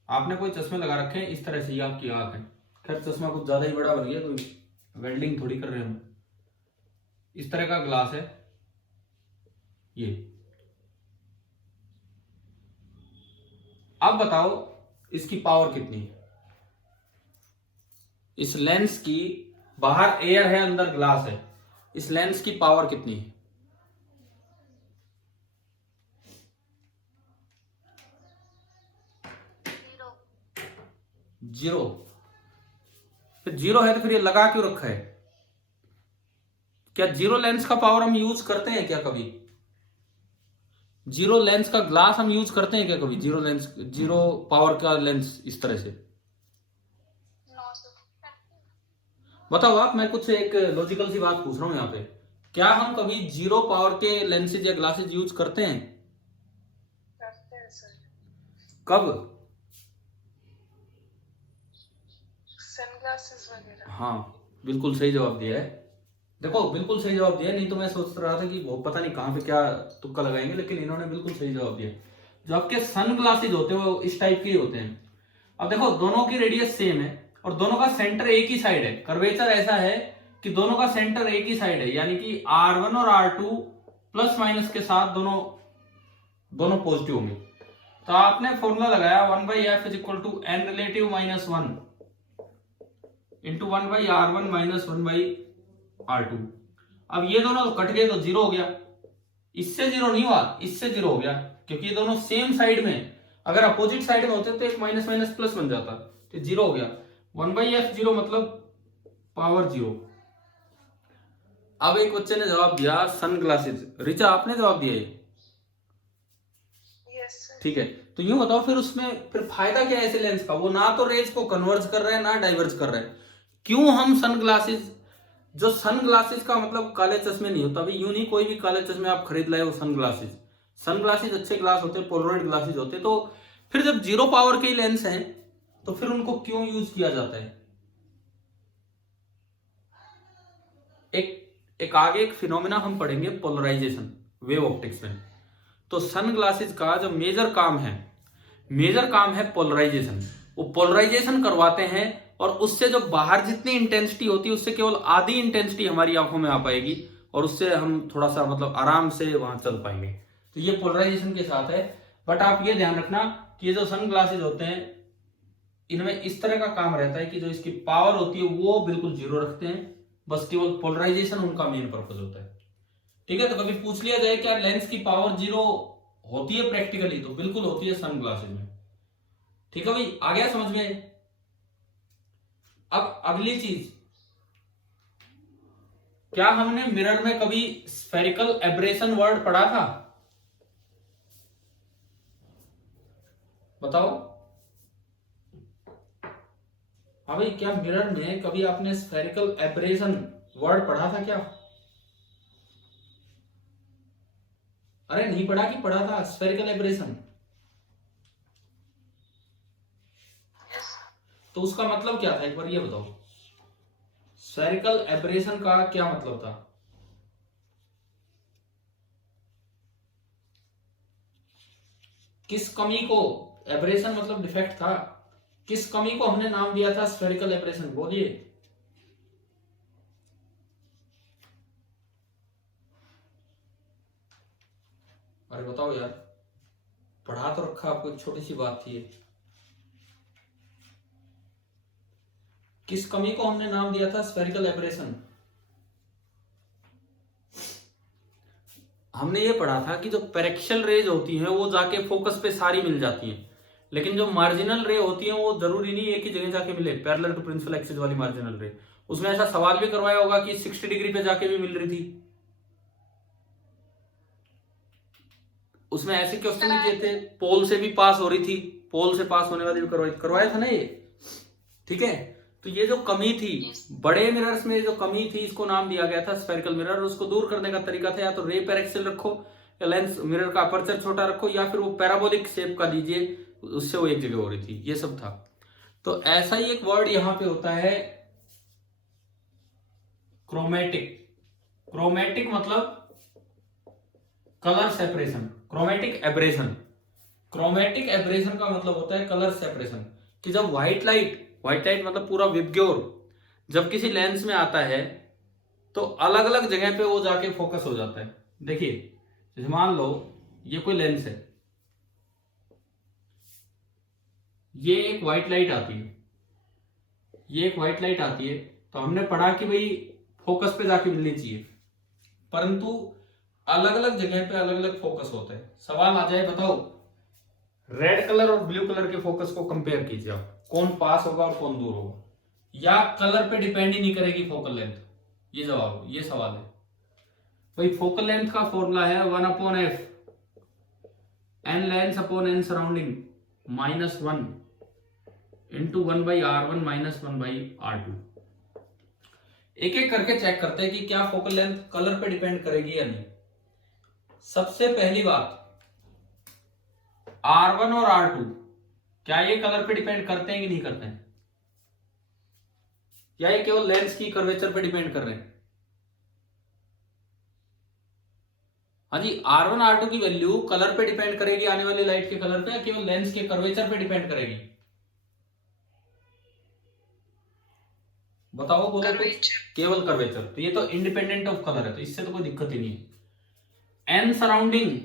आपने कोई चश्मे लगा रखे हैं इस तरह से, ये आपकी आंख है। खैर चश्मा कुछ ज्यादा ही बड़ा बन गया, कोई वेल्डिंग थोड़ी कर रहे हैं हम। इस तरह का ग्लास है ये। अब बताओ इसकी पावर कितनी है? इस लेंस की, बाहर एयर है अंदर ग्लास है, इस लेंस की पावर कितनी है? 0। फिर 0 है तो फिर ये लगा क्यों रखा है? क्या 0 लेंस का पावर हम यूज करते हैं क्या कभी? 0 लेंस का ग्लास हम यूज करते हैं क्या कभी? 0 लेंस, 0 पावर का लेंस इस तरह से? बताओ आप, मैं कुछ एक लॉजिकल सी बात पूछ रहा हूं यहाँ पे। क्या हम कभी 0 पावर के लेंसेज या ग्लासेज यूज करते हैं? करते हैं सर। कब? सनग्लासेस वगैरह। हाँ बिल्कुल सही जवाब दिया है। देखो बिल्कुल सही जवाब दिया है, नहीं तो मैं सोच रहा था कि वो पता नहीं कहां पे क्या तुक्का लगाएंगे, लेकिन इन्होंने बिल्कुल सही जवाब दिया। जो आपके सन ग्लासेज होते हैं वो इस टाइप के ही होते हैं। अब देखो दोनों की रेडियस सेम है और दोनों का सेंटर एक ही साइड है। कर्वेचर ऐसा है कि दोनों का सेंटर एक ही साइड है, यानी कि R1 और R2 प्लस माइनस के साथ दोनों पॉजिटिव होंगे। तो आपने फॉर्मूला लगाया 1/f is equal to n relative minus 1 into 1/R1 minus 1/R2। अब ये दोनों कट गए तो 0 हो गया। इससे 0 नहीं हुआ, इससे 0 हो गया, क्योंकि ये दोनों सेम साइड में, अगर अपोजिट साइड में होते तो एक माइनस माइनस प्लस बन जाता, तो 0 हो गया। 1/f 0 मतलब पावर 0। अब एक बच्चे ने जवाब दिया सन ग्लासेज। रिचा आपने जवाब दिया ये? Yes sir. ठीक है, तो यूं बताओ फिर उसमें फिर फायदा क्या है ऐसे लेंस का? वो ना तो रेज को कन्वर्ज कर रहा है ना डाइवर्ज कर रहा है। क्यों हम सन ग्लासेज, जो सन ग्लासेज का मतलब काले चश्मे नहीं होता भाई, यूं नहीं कोई भी काले चश्मे आप खरीद लाए वो सन ग्लासेज। सन ग्लासेज अच्छे ग्लास होते, पोलराइड ग्लासेज होते। तो फिर जब 0 पावर के लेंस हैं तो फिर उनको क्यों यूज किया जाता है? एक आगे एक फिनोमिना हम पढ़ेंगे पोलराइजेशन, वेव ऑप्टिक्स में। तो सन ग्लासेज का जो मेजर काम है पोलराइजेशन। वो पोलराइजेशन करवाते हैं और उससे जो बाहर जितनी इंटेंसिटी होती है उससे केवल आधी इंटेंसिटी हमारी आंखों में आ पाएगी और उससे हम थोड़ा सा मतलब आराम से वहां चल पाएंगे। तो ये पोलराइजेशन के साथ है। बट आप ये ध्यान रखना कि ये जो सन ग्लासेज होते हैं इनमें इस तरह का काम रहता है कि जो इसकी पावर होती है वो बिल्कुल 0 रखते हैं, बस केवल पोलराइजेशन उनका मेन पर्पज होता है। ठीक है, तो कभी पूछ लिया जाए क्या लेंस की पावर 0 होती है प्रैक्टिकली, तो बिल्कुल होती है सन ग्लासेज में। ठीक है भाई, आ गया समझ में? अब अगली चीज, क्या हमने मिरर में कभी स्फेरिकल एब्रेशन वर्ड पढ़ा था? बताओ। हाँ भाई, क्या मिरर में कभी आपने स्फेरिकल एब्रेशन वर्ड पढ़ा था क्या? अरे नहीं पढ़ा कि पढ़ा था स्फेरिकल एब्रेशन? तो उसका मतलब क्या था एक बार ये बताओ। स्फेरिकल एब्रेशन का क्या मतलब था? किस कमी को एब्रेशन मतलब डिफेक्ट था। किस कमी को हमने नाम दिया था स्फेरिकल एब्रेशन? बोलिए। अरे बताओ यार, पढ़ा तो रखा आपको, एक छोटी सी बात थी ये। किस कमी को हमने नाम दिया था स्फेरिकल एब्रेशन? हमने ये पढ़ा था कि जो पेरेक्शियल रेज होती हैं वो जाके फोकस पे सारी मिल जाती हैं, लेकिन जो मार्जिनल रे होती हैं वो जरूरी नहीं है कि जगह जाके मिले। पैरेलल टू प्रिंसिपल एक्सिस वाली मार्जिनल रे, उसमें ऐसा सवाल भी करवाया होगा कि 60 डिग्री पे जाके भी मिल रही थी। उसमें ऐसे क्वेश्चन भी किए थे, पोल से भी पास हो रही थी, पोल से पास होने वाली भी करवाया था ना ये। ठीक है, तो ये जो कमी थी बड़े मिरर्स में, जो कमी थी, इसको नाम दिया गया था स्फेरिकल मिरर। उसको दूर करने का तरीका था या तो रे पेरेक्सिल रखो, या लेंस मिरर का अपर्चर छोटा रखो, या फिर वो पैराबोलिक शेप का लीजिए, उससे वो एक जगह हो रही थी। ये सब था। तो ऐसा ही एक वर्ड यहां पे होता है क्रोमेटिक। क्रोमेटिक मतलब colour separation, chromatic aberration. Chromatic aberration का मतलब होता है कलर सेपरेशन, कि जब व्हाइट लाइट मतलब पूरा विबग्योर जब किसी लेंस में आता है तो अलग अलग जगह पे वो जाके फोकस हो जाता है। देखिए, जैसे मान लो ये कोई लेंस है, ये एक व्हाइट लाइट आती है, ये एक व्हाइट लाइट आती है, तो हमने पढ़ा कि भाई फोकस पे जाके मिलनी चाहिए, परंतु अलग अलग जगह पे अलग अलग फोकस होता है। सवाल आ जाए, बताओ रेड कलर और ब्लू कलर के फोकस को कंपेयर कीजिए आप, कौन पास होगा और कौन दूर होगा, या कलर पे डिपेंड ही नहीं करेगी फोकल लेंथ? ये जवाब, ये सवाल है भाई। फोकल लेंथ का फॉर्मूला है 1/f n lens upon n surrounding -1 into 1/r1 -1/r2। एक एक करके चेक करते हैं कि क्या फोकल लेंथ कलर पे डिपेंड करेगी या नहीं। सबसे पहली बात, R1 और R2 क्या ये कलर पे डिपेंड करते हैं कि नहीं करते हैं, या ये केवल लेंस की कर्वेचर पे डिपेंड कर रहे हैं? हाँ जी, R1 R2 की वैल्यू कलर पे डिपेंड करेगी, आने वाली लाइट के कलर पे, या केवल लेंस के कर्वेचर पे डिपेंड करेगी? बताओ, बोलो कुछ। केवल कर्वेचर, तो ये तो इंडिपेंडेंट ऑफ कलर है, तो इससे तो कोई दिक्कत ही नहीं है। एन सराउंडिंग,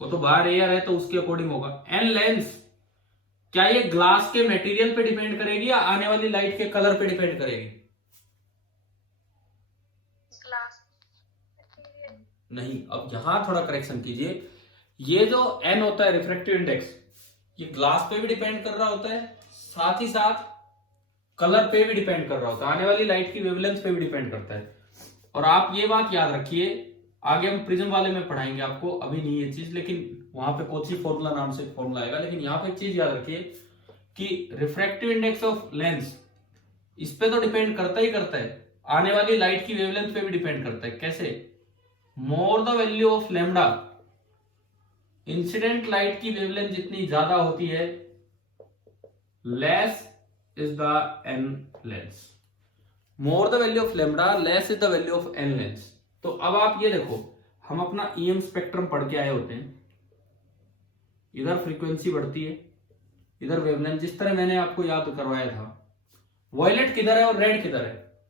वो तो बाहर एयर है तो उसके अकॉर्डिंग होगा। एन लेंस, क्या ये ग्लास के मटेरियल पे डिपेंड करेगी या आने वाली लाइट के कलर पे डिपेंड करेगी? ग्लास। नहीं, अब यहां थोड़ा करेक्शन कीजिए। ये जो एन होता है रिफ्रैक्टिव इंडेक्स, ये ग्लास पे भी डिपेंड कर रहा होता है, साथ ही साथ कलर पे भी डिपेंड कर रहा होता है, आने वाली लाइट की वेवलेंथ पे भी डिपेंड करता है। और आप ये बात याद रखिए, आगे हम प्रिज्म वाले में पढ़ाएंगे आपको, अभी नहीं ये चीज, लेकिन वहां पे कोची फॉर्मूला नाम से फॉर्मूला आएगा। लेकिन यहाँ पे एक चीज याद रखिए कि रिफ्रैक्टिव इंडेक्स ऑफ लेंस इस पे तो डिपेंड करता ही करता है, आने वाली लाइट की वेवलेंथ पे भी डिपेंड करता है। कैसे? More the value of lambda, incident light की वेवलेंथ जितनी ज्यादा होती है, less is the n lens. More the value of lambda, less is the value of n lens. तो अब आप ये देखो, हम अपना ईएम स्पेक्ट्रम पढ़ के आए होते हैं, इधर फ्रीक्वेंसी बढ़ती है, इधर वेवलेंथ, जिस तरह मैंने आपको याद करवाया था। वॉयलेट किधर है और रेड किधर है?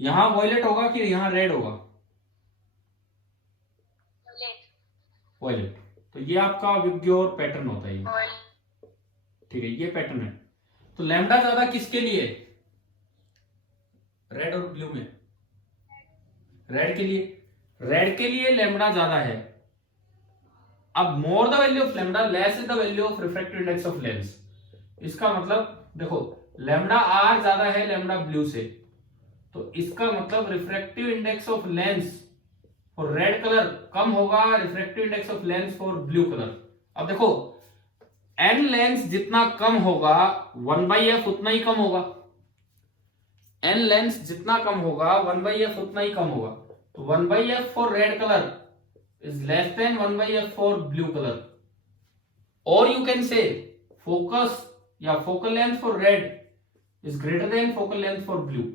यहां वॉयलेट होगा कि यहां रेड होगा? वॉयलेट। तो ये आपका विबग्योर पैटर्न होता है, ठीक है, ये पैटर्न है। तो लैम्डा ज्यादा किसके लिए? रेड और ब्लू में? रेड के लिए। रेड के लिए लैम्डा ज्यादा है। अब मोर the value of lambda, less is the value of refractive index of lens. इसका मतलब देखो, लैम्डा आर ज्यादा है लैम्डा ब्लू से, तो इसका मतलब refractive index of lens for red colour कम होगा, refractive index of lens for blue colour. अब देखो, एन लेंस जितना कम होगा 1/f उतना ही कम होगा। एन लेंस जितना कम होगा 1/f उतना ही कम होगा। तो 1/f for red colour is less than 1/f for blue color, or you can say focus या focal length for red is greater than focal length for blue,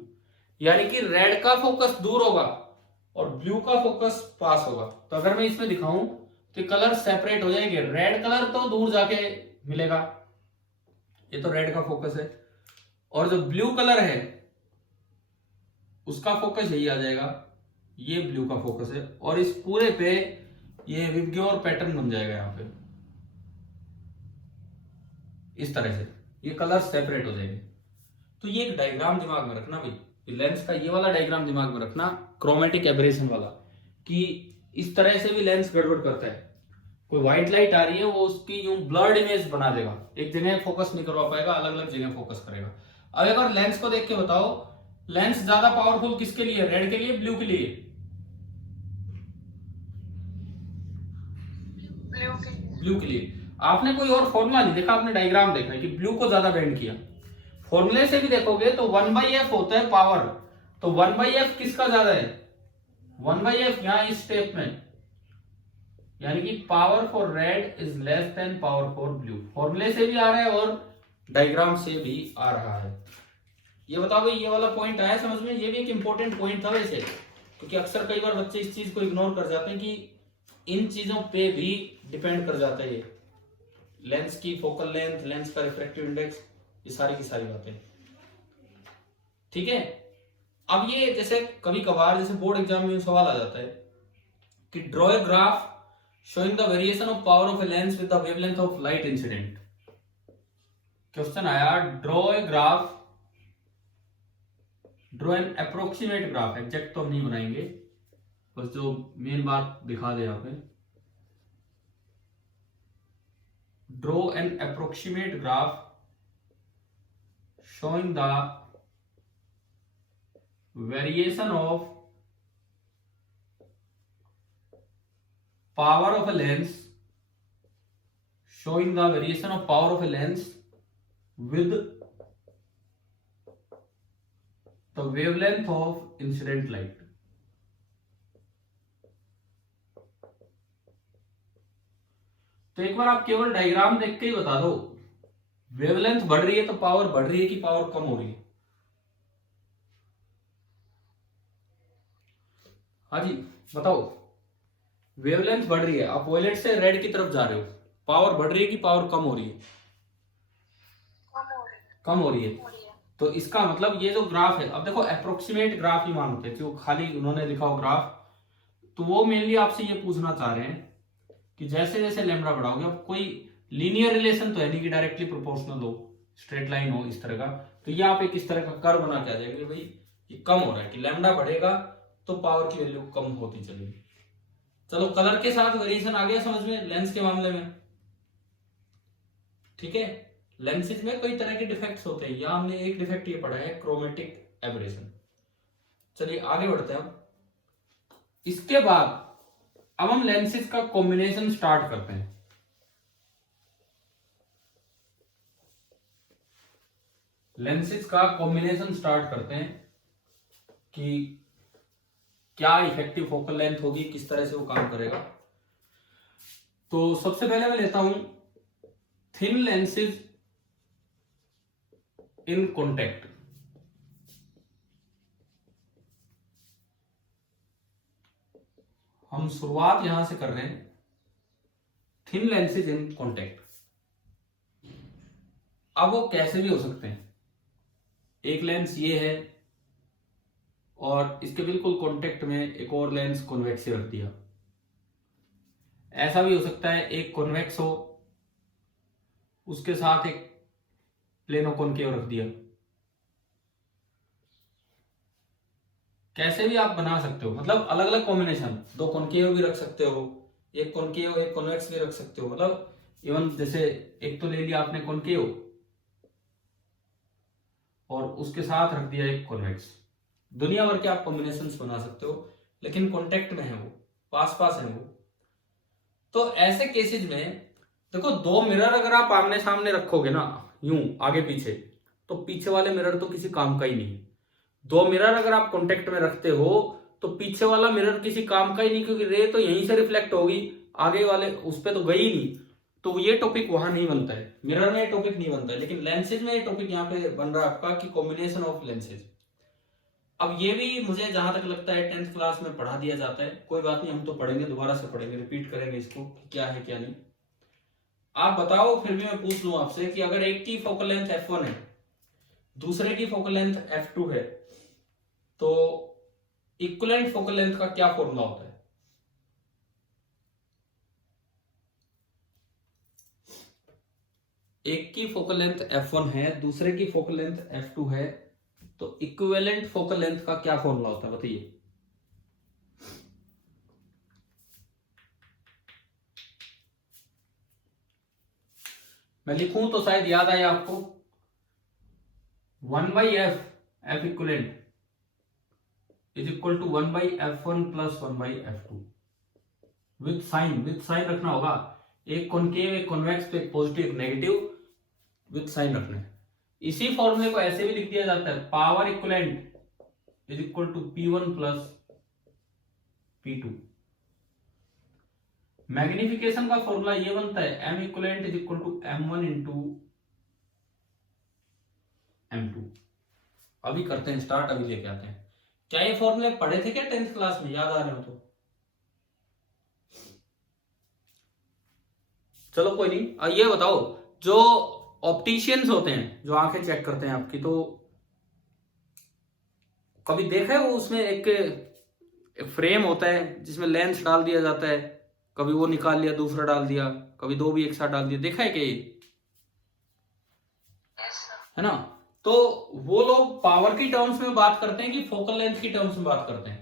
यानी कि रेड का focus दूर होगा और ब्लू का फोकस पास होगा। तो अगर मैं इसमें दिखाऊं तो कलर सेपरेट हो जाएंगे, रेड कलर तो दूर जाके मिलेगा। ये तो रेड का फोकस है, और जो ब्लू कलर है उसका फोकस यही आ जाएगा, ये ब्लू का फोकस है, और इस पूरे पे ये विबग्योर पैटर्न बन जाएगा यहाँ पे इस तरह से, ये कलर सेपरेट हो जाएंगे। तो ये एक डायग्राम दिमाग में रखना भाई, लेंस का ये वाला डायग्राम दिमाग में रखना, क्रोमेटिक एब्रेशन वाला, कि इस तरह से भी लेंस गड़बड़ करता है। कोई व्हाइट लाइट आ रही है, वो उसकी यूं ब्लर्ड इमेज बना देगा, एक जगह फोकस नहीं करवा पाएगा, अलग अलग जगह फोकस करेगा। अब एक बार लेंस को देख के बताओ, लेंस ज्यादा पावरफुल किसके लिए, रेड के लिए, ब्लू के लिए? ब्लू के लिए। आपने कोई और फॉर्मूला नहीं देखा, आपने डायग्राम देखा है कि ब्लू को ज्यादा बेंड किया। फॉर्मूले से भी देखोगे तो 1/f होता है पावर, तो 1/f किसका ज्यादा है? 1/f यहां इस स्टेप में, यानी कि power for red is less than power for blue. फॉर्मूले से भी आ रहा है और डायग्राम से भी आ रहा है। ये बताओ भाई, ये वाला पॉइंट आया समझ में? ये भी एक इंपॉर्टेंट पॉइंट था वैसे, क्योंकि अक्सर कई बार बच्चे इस चीज को इग्नोर कर जाते हैं कि इन चीजों पे भी डिपेंड कर जाता है ये, लेंस की फोकल लेंथ, लेंस का रिफ्रैक्टिव इंडेक्स, ये सारी की सारी बातें। ठीक है, अब ये जैसे कभी कभार जैसे बोर्ड एग्जाम में सवाल आ जाता है कि draw a graph showing the variation of power of a lens with the wavelength of light incident। Question आया, draw a graph, draw an approximate graph, exact तो हम नहीं बनाएंगे, बस जो मेन बात दिखा दे यहाँ पे, draw an approximate graph showing the variation of power of a lens, showing the variation of power of a lens with the wavelength of incident light। तो एक बार आप केवल डायग्राम देख के ही बता दो, वेवलेंथ बढ़ रही है तो पावर बढ़ रही है कि पावर कम हो रही है? हाँ जी बताओ, वेवलेंथ बढ़ रही है, आप वॉयलेट से रेड की तरफ जा रहे हो, पावर बढ़ रही है कि पावर कम हो रही है? कम हो रही है। तो इसका मतलब ये जो ग्राफ है, अब देखो अप्रोक्सीमेट ग्राफ ही मानते हैं, जो खाली उन्होंने लिखा हो ग्राफ, तो वो मेनली आपसे ये पूछना चाह रहे हैं कि जैसे जैसे लैम्डा बढ़ाओगे, अब कोई लीनियर रिलेशन तो है नहीं कि डायरेक्टली प्रोपोर्शनल हो, स्ट्रेट लाइन हो इस तरह का, तो ये आप एक इस तरह का कर्व बना के आ जाएंगे भाई ये कम हो रहा है, कि लैम्डा बढ़ेगा तो पावर की वैल्यू कम होती चलेगी। चलो, कलर के साथ वेरिएशन आ गया समझ में लेंस के मामले में? ठीक है, लेंसेज में कई तरह के डिफेक्ट्स होते हैं, यहां हमने एक डिफेक्ट ये पढ़ा है, क्रोमेटिक एब्रेशन। चलिए आगे बढ़ते हैं। इसके बाद अब हम लेंसेज का कॉम्बिनेशन स्टार्ट करते हैं। लेंसेज का कॉम्बिनेशन स्टार्ट करते हैं कि क्या इफेक्टिव फोकल लेंथ होगी, किस तरह से वो काम करेगा। तो सबसे पहले मैं लेता हूं थिन लेंसेज इन कॉन्टेक्ट। हम शुरुआत यहां से कर रहे हैं, थिन लेंसेज इन कॉन्टेक्ट। अब वो कैसे भी हो सकते हैं, एक लेंस ये है और इसके बिल्कुल कॉन्टेक्ट में एक और लेंस कॉन्वेक्स रख दिया। ऐसा भी हो सकता है एक कॉन्वेक्स हो, उसके साथ एक प्लेनो कॉनकेव रख दिया। कैसे भी आप बना सकते हो, मतलब अलग अलग कॉम्बिनेशन, दो कॉनकेव भी रख सकते हो, एक कॉनकेव एक कॉन्वेक्स भी रख सकते हो, मतलब इवन जैसे एक तो ले लिया आपने कॉनकेव और उसके साथ रख दिया एक कॉन्वेक्स। दुनिया भर के आप कॉम्बिनेशंस बना सकते हो, लेकिन कॉन्टेक्ट में है वो, पास पास है वो। तो ऐसे केसेज में देखो, दो मिरर अगर आप आमने सामने रखोगे ना यूं आगे पीछे, तो पीछे वाले मिरर तो किसी काम का ही नहीं। दो मिरर अगर आप कॉन्टेक्ट में रखते हो तो पीछे वाला मिरर किसी काम का ही नहीं, क्योंकि रे तो यहीं से रिफ्लेक्ट होगी, आगे वाले उस पर तो गई नहीं, तो ये टॉपिक वहां नहीं बनता है, मिरर में ये टॉपिक नहीं बनता है। लेकिन लेंसेज में ये टॉपिक यहाँ पे बन रहा है आपका कि कॉम्बिनेशन ऑफ लेंसेज। अब ये भी मुझे जहां तक लगता है 10th क्लास में पढ़ा दिया जाता है, कोई बात नहीं, हम तो पढ़ेंगे, दोबारा से पढ़ेंगे, रिपीट करेंगे इसको क्या है क्या नहीं। आप बताओ, फिर भी मैं पूछ लूं आपसे कि अगर एक की फोकल लेंथ f1 है, दूसरे की फोकल लेंथ f2 है, तो इक्विवेलेंट फोकल लेंथ का क्या फॉर्मूला होता है? एक की फोकल लेंथ f1 है, दूसरे की फोकल लेंथ f2 है, तो इक्विवेलेंट फोकल लेंथ का क्या फॉर्मूला होता है, बताइए। मैं लिखूं तो शायद याद आए आपको, 1/f equivalent is equal to 1/f1 plus 1/f2 with sign रखना होगा, एक कॉनकेव एक कॉन्वेक्स पे एक पॉजिटिव एक नेगेटिव, विथ साइन रखना है। इसी फॉर्मूले को ऐसे भी लिख दिया जाता है, power equivalent is equal to P1 plus P2। Magnification का फॉर्मूला ये बनता है, M equivalent is equal to M1 into M2। अभी करते हैं स्टार्ट, अभी लेके आते हैं। क्या ये फॉर्मूले पढ़े थे क्या 10th क्लास में, याद आ रहे हो तो? चलो कोई नहीं, ये बताओ, जो ऑप्टिशियंस होते हैं, जो आंखें चेक करते हैं आपकी, तो कभी देखा है वो उसमें एक फ्रेम होता है जिसमें लेंस डाल दिया जाता है, कभी वो निकाल लिया दूसरा डाल दिया, कभी दो भी एक साथ डाल दिया, देखा है क्या ये? है ना? तो वो लोग पावर की टर्म्स में बात करते हैं कि फोकल लेंथ की टर्म्स में बात करते हैं?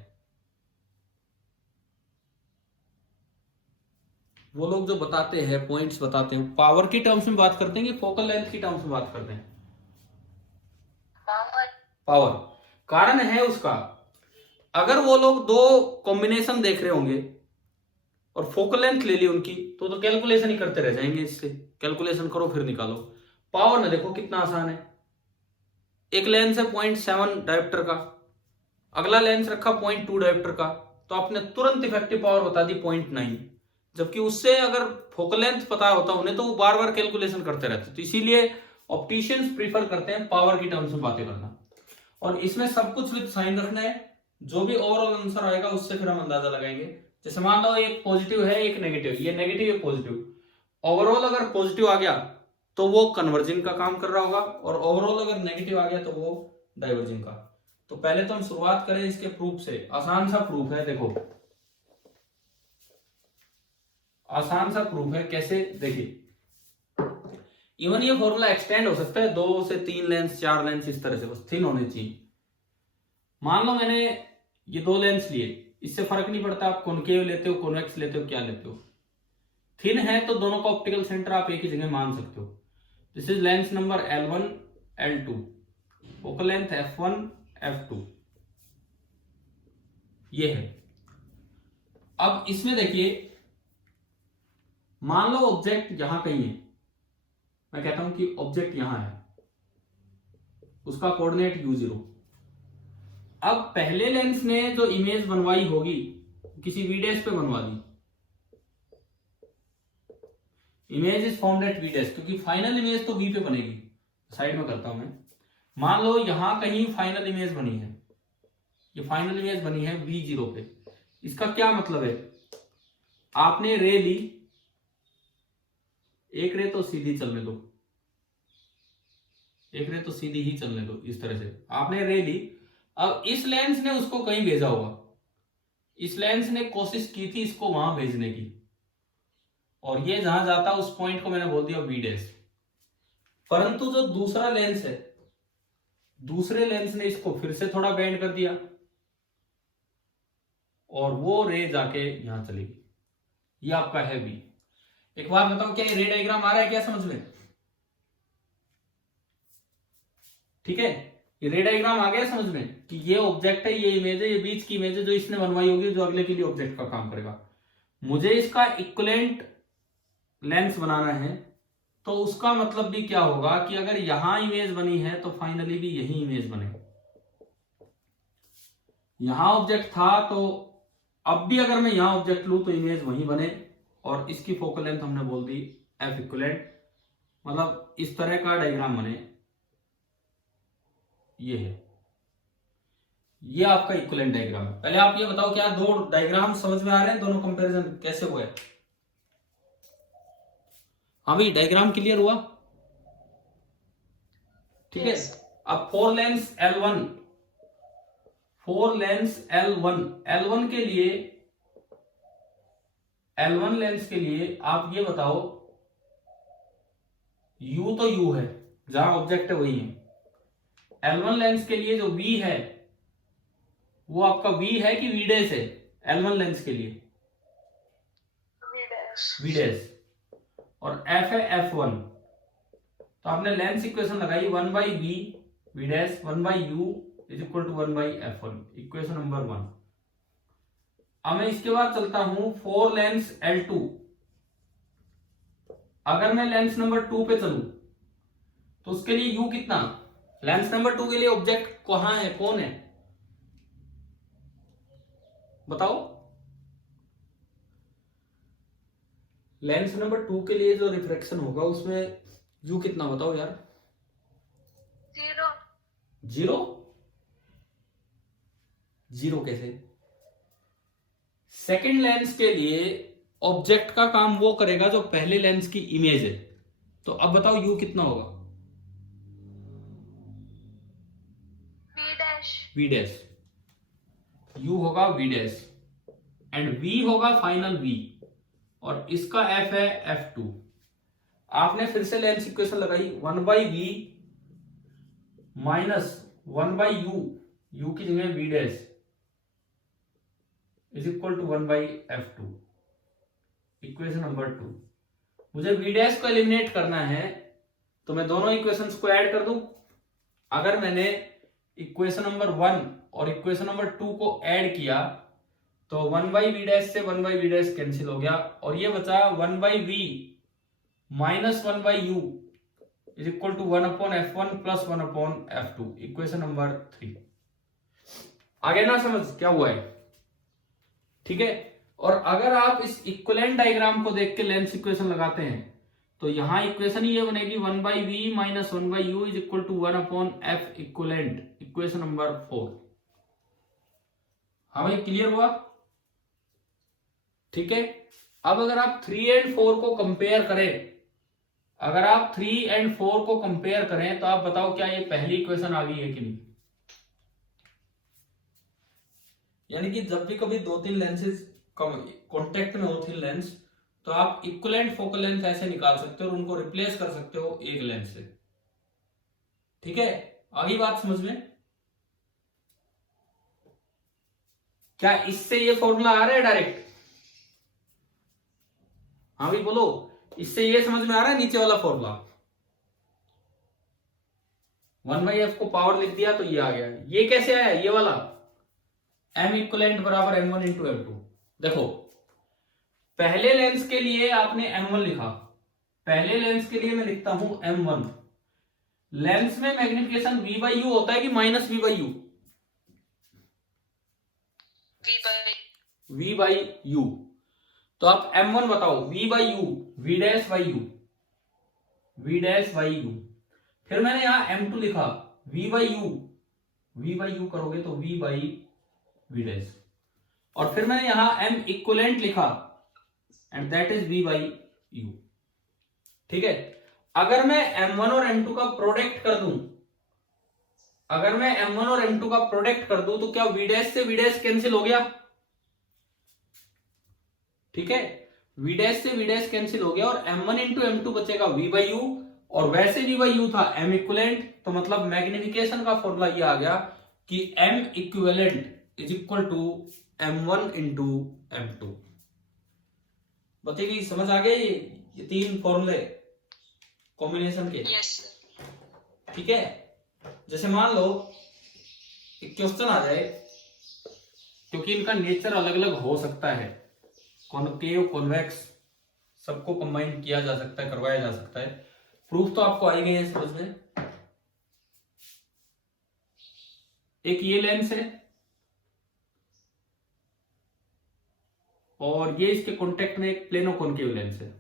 वो लोग जो बताते हैं, पॉइंट्स बताते हैं, पावर की टर्म्स में बात करते हैं कि फोकल लेंथ की टर्म्स में बात करते हैं? पावर। कारण है उसका, अगर वो लोग दो कॉम्बिनेशन देख रहे होंगे और फोकल लेंथ ले ली उनकी, तो कैलकुलेशन ही करते रह जाएंगे, इससे कैलकुलेशन करो फिर निकालो। पावर में देखो कितना आसान है, एक लेंस है 0.7 डायोप्टर का, अगला लेंस रखा 0.2 डायोप्टर का, तो आपने तुरंत इफेक्टिव पावर बता दी 0.9, जबकि उससे अगर फोकल लेंथ पता होता उन्हें तो वो बार बार कैलकुलेशन करते रहते। तो इसीलिए ऑप्टिशियंस प्रीफर करते हैं पावर की टर्म्स में बातें करना, और इसमें सब कुछ विद साइन रखना है। जो भी ओवरऑल आंसर आएगा उससे फिर हम अंदाजा लगाएंगे। जैसे मान लो एक पॉजिटिव है एक नेगेटिव, ये नेगेटिव है पॉजिटिव, ओवरऑल अगर पॉजिटिव आ गया तो वो कन्वर्जिंग का काम कर रहा होगा, और ओवरऑल अगर नेगेटिव आ गया तो वो डाइवर्जिंग का। तो पहले तो हम शुरुआत करें इसके प्रूफ से। आसान सा प्रूफ है, देखो आसान सा प्रूफ है, कैसे देखिए। इवन ये फॉर्मूला एक्सटेंड हो सकता है 2 से 3 लेंस 4 लेंस, इस तरह से, बस थिन होने चाहिए। मान लो मैंने ये 2 लेंस लिए, इससे फर्क नहीं पड़ता आप कॉनकेव लेते हो कॉन्वेक्स लेते हो क्या लेते हो, थिन है तो दोनों का ऑप्टिकल सेंटर आप एक ही जगह मान सकते हो। This is lens number L1 L2, focal length f1 f2, ये है। अब इसमें देखिए, मान लो ऑब्जेक्ट यहां कहीं है, मैं कहता हूं कि ऑब्जेक्ट यहां है, उसका कोऑर्डिनेट u0। अब पहले लेंस ने जो इमेज बनवाई होगी किसी वी डैश पे बनवा दी, image is found at V dash, क्योंकि फाइनल इमेज तो वी पे बनेगी। साइड में करता हूं मैं, मान लो यहां कहीं फाइनल इमेज बनी है, ये फाइनल इमेज बनी है v0 पे। इसका क्या मतलब है, आपने रे ली, एक रे तो सीधी चलने दो, एक रे तो सीधी ही चलने दो, इस तरह से आपने रे ली। अब इस लेंस ने उसको कहीं भेजा होगा, इस लेंस ने कोशिश की थी इसको वहां भेजने की, और ये जहां जाता उस पॉइंट को मैंने बोल दिया वी डैश। परंतु जो दूसरा लेंस है, दूसरे लेंस ने इसको फिर से थोड़ा बेंड कर दिया, और वो रे जाके यहां चली गई। ये आपका है बी। एक बार बताओ, क्या ये रे डायग्राम आ रहा है क्या समझ में? ठीक है, ये रे डायग्राम आ गया समझ में कि ये ऑब्जेक्ट है, ये इमेज है, ये बीच की इमेज है जो इसने बनवाई होगी, जो अगले के लिए ऑब्जेक्ट का काम करेगा। मुझे इसका इक्विवेलेंट लेंस बनाना है, तो उसका मतलब भी क्या होगा कि अगर यहां इमेज बनी है तो फाइनली भी यही इमेज बने। यहां ऑब्जेक्ट था तो अब भी अगर मैं यहां ऑब्जेक्ट लूं तो इमेज वहीं बने, और इसकी फोकल लेंथ हमने बोल दी एफ इक्विवेलेंट, मतलब इस तरह का डायग्राम बने। ये है, ये आपका इक्विवेलेंट डायग्राम है। पहले आप ये बताओ, क्या दो डायग्राम समझ में आ रहे हैं, दोनों कंपैरिजन कैसे हुए? हाँ भाई, डायग्राम क्लियर हुआ? ठीक है। Yes. अब four lens L1, four lens L1, L1 के लिए, L1 लेंस के लिए आप ये बताओ, U तो U है, जहां ऑब्जेक्ट है वही है। L1 लेंस के लिए जो V है वो आपका V है कि V डैश है? L1 लेंस के लिए V dash. V डैश, और F है F1। तो आपने लेंस इक्वेशन लगाई 1 by V V dash 1 by U is equal to 1 by F1, equation number 1। अब मैं इसके बाद चलता हूं फोर लेंस L2। अगर मैं लेंस नंबर 2 पे चलूं तो उसके लिए U कितना? लेंस नंबर 2 के लिए ऑब्जेक्ट कहां है, कौन है, बताओ? लेंस नंबर 2 के लिए जो रिफ्रैक्शन होगा उसमें U कितना, बताओ यार? 0. जीरो? जीरो कैसे? सेकंड लेंस के लिए ऑब्जेक्ट का काम वो करेगा जो पहले लेंस की इमेज है। तो अब बताओ U कितना होगा? V dash. V dash, U होगा V डैश, एंड V होगा फाइनल V, और इसका F है F2। आपने फिर से लेंस इक्वेशन लगाई 1 by V minus 1 by U की जगह V dash is equal to 1 by F2, equation number 2। मुझे V डैश को एलिमिनेट करना है, तो मैं दोनों इक्वेशंस को ऐड कर दूं। अगर मैंने इक्वेशन नंबर 1 और इक्वेशन नंबर 2 को ऐड किया तो 1 बाई वी डैश से 1 बाई वी डैश कैंसिल हो गया, और ये बचा 1 by V minus 1 by U is equal to 1 upon F1 plus 1 upon F2, equation number 3। आगे ना समझ क्या हुआ है? ठीक है। और अगर आप इस इक्विवेलेंट डायग्राम को देख के लेंस इक्वेशन लगाते हैं तो यहां इक्वेशन ही ये बनेगी 1 by V minus 1 by U is equal to 1 upon F equivalent, equation number 4। हाँ भाई, क्लियर हुआ? ठीक है। अब अगर आप 3 एंड 4 को कंपेयर करें, अगर आप 3 एंड 4 को कंपेयर करें तो आप बताओ क्या ये पहली इक्वेशन आ गई है कि नहीं? यानी कि जब भी कभी 2-3 लेंसेज कॉन्टेक्ट में हो, 3 लेंस, तो आप इक्विवेलेंट फोकल लेंथ ऐसे निकाल सकते हो और उनको रिप्लेस कर सकते हो एक लेंस से। ठीक है, आगे बात समझ में? क्या इससे ये फॉर्मूला आ रहा है डायरेक्ट? हाँ भाई बोलो, इससे ये समझ में आ रहा है नीचे वाला फॉर्मूला? 1 बाई एफ को पावर लिख दिया तो ये आ गया। ये कैसे आया ये वाला? M इक्विवेलेंट बराबर M1 इंटू M2। देखो, पहले लेंस के लिए आपने M1 लिखा, पहले लेंस के लिए मैं लिखता हूं M1। लेंस में मैग्निफिकेशन V बाई यू होता है कि minus V by you? V by you. तो आप M1 बताओ, V by you, V dash by you, V dash by you. फिर मैंने यहां M2 लिखा, V by you, V by you करोगे तो V बाई V डैश, और फिर मैंने यहां M इक्विवेलेंट लिखा and that is V by you. ठीक है। अगर मैं M1 और M2 का प्रोडक्ट कर दूं, अगर मैं M1 और M2 का प्रोडक्ट कर दूं तो क्या V डैश से V डैश कैंसिल हो गया? ठीक है, V डैश से V डैश कैंसिल हो गया और M1 इंटू M2 बचेगा V बाई यू, और वैसे V बाई यू था M इक्विवेलेंट, तो मतलब मैग्निफिकेशन का फॉर्मूला ये आ गया कि M equivalent is equal to M1 into M2। बताइए, समझ आ गए ये 3 फॉर्मूले कॉम्बिनेशन के? Yes. ठीक है। जैसे मान लो एक क्वेश्चन आ जाए, क्योंकि इनका नेचर अलग अलग हो सकता है, कॉनकेव कॉन्वेक्स सबको कंबाइन किया जा सकता है, करवाया जा सकता है। प्रूफ तो आपको आई गई है समझ में। एक ये लेंस है और ये इसके कांटेक्ट में एक प्लेनो कॉनकेव लेंस है,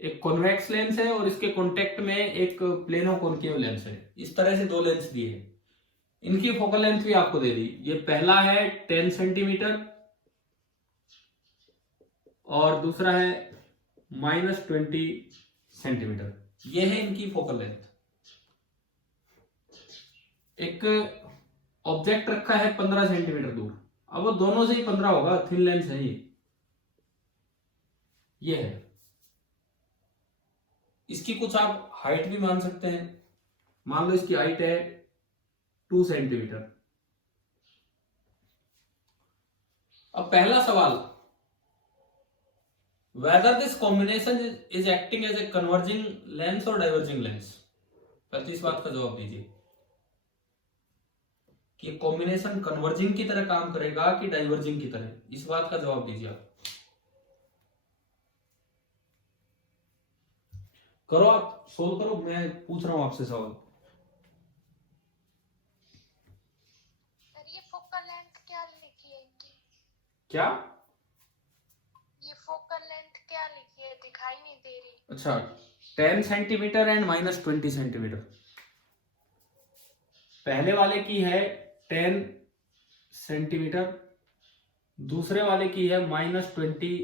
एक कॉन्वेक्स लेंस है और इसके कांटेक्ट में एक प्लेनो कॉनकेव लेंस है। इस तरह से 2 लेंस दिए हैं, इनकी फोकल लेंथ भी आपको दे दी। ये पहला है 10 सेंटीमीटर और दूसरा है -20 सेंटीमीटर। ये है इनकी फोकल लेंथ। एक ऑब्जेक्ट रखा है 15 सेंटीमीटर दूर, अब वो दोनों से ही 15 होगा, थिन लेंस है ये है। इसकी कुछ आप हाइट भी मान सकते हैं। मान लो इसकी हाइट है 2 सेंटीमीटर। अब पहला सवाल, whether this combination is acting as a converging lens और डाइवर्जिंग लेंस। पहले इस बात का जवाब दीजिए कि कॉम्बिनेशन कन्वर्जिंग की तरह काम करेगा कि डाइवर्जिंग की तरह, इस बात का जवाब दीजिए आप। करो, आप सोल्व करो, मैं पूछ रहा हूं आपसे सवाल। सर ये फोकल लेंथ क्या लिखी है इनकी? क्या? ये फोकल लेंथ क्या लिखी है, दिखाई नहीं दे रही। अच्छा, 10 सेंटीमीटर एंड -20 सेंटीमीटर। पहले वाले की है 10 सेंटीमीटर, दूसरे वाले की है -20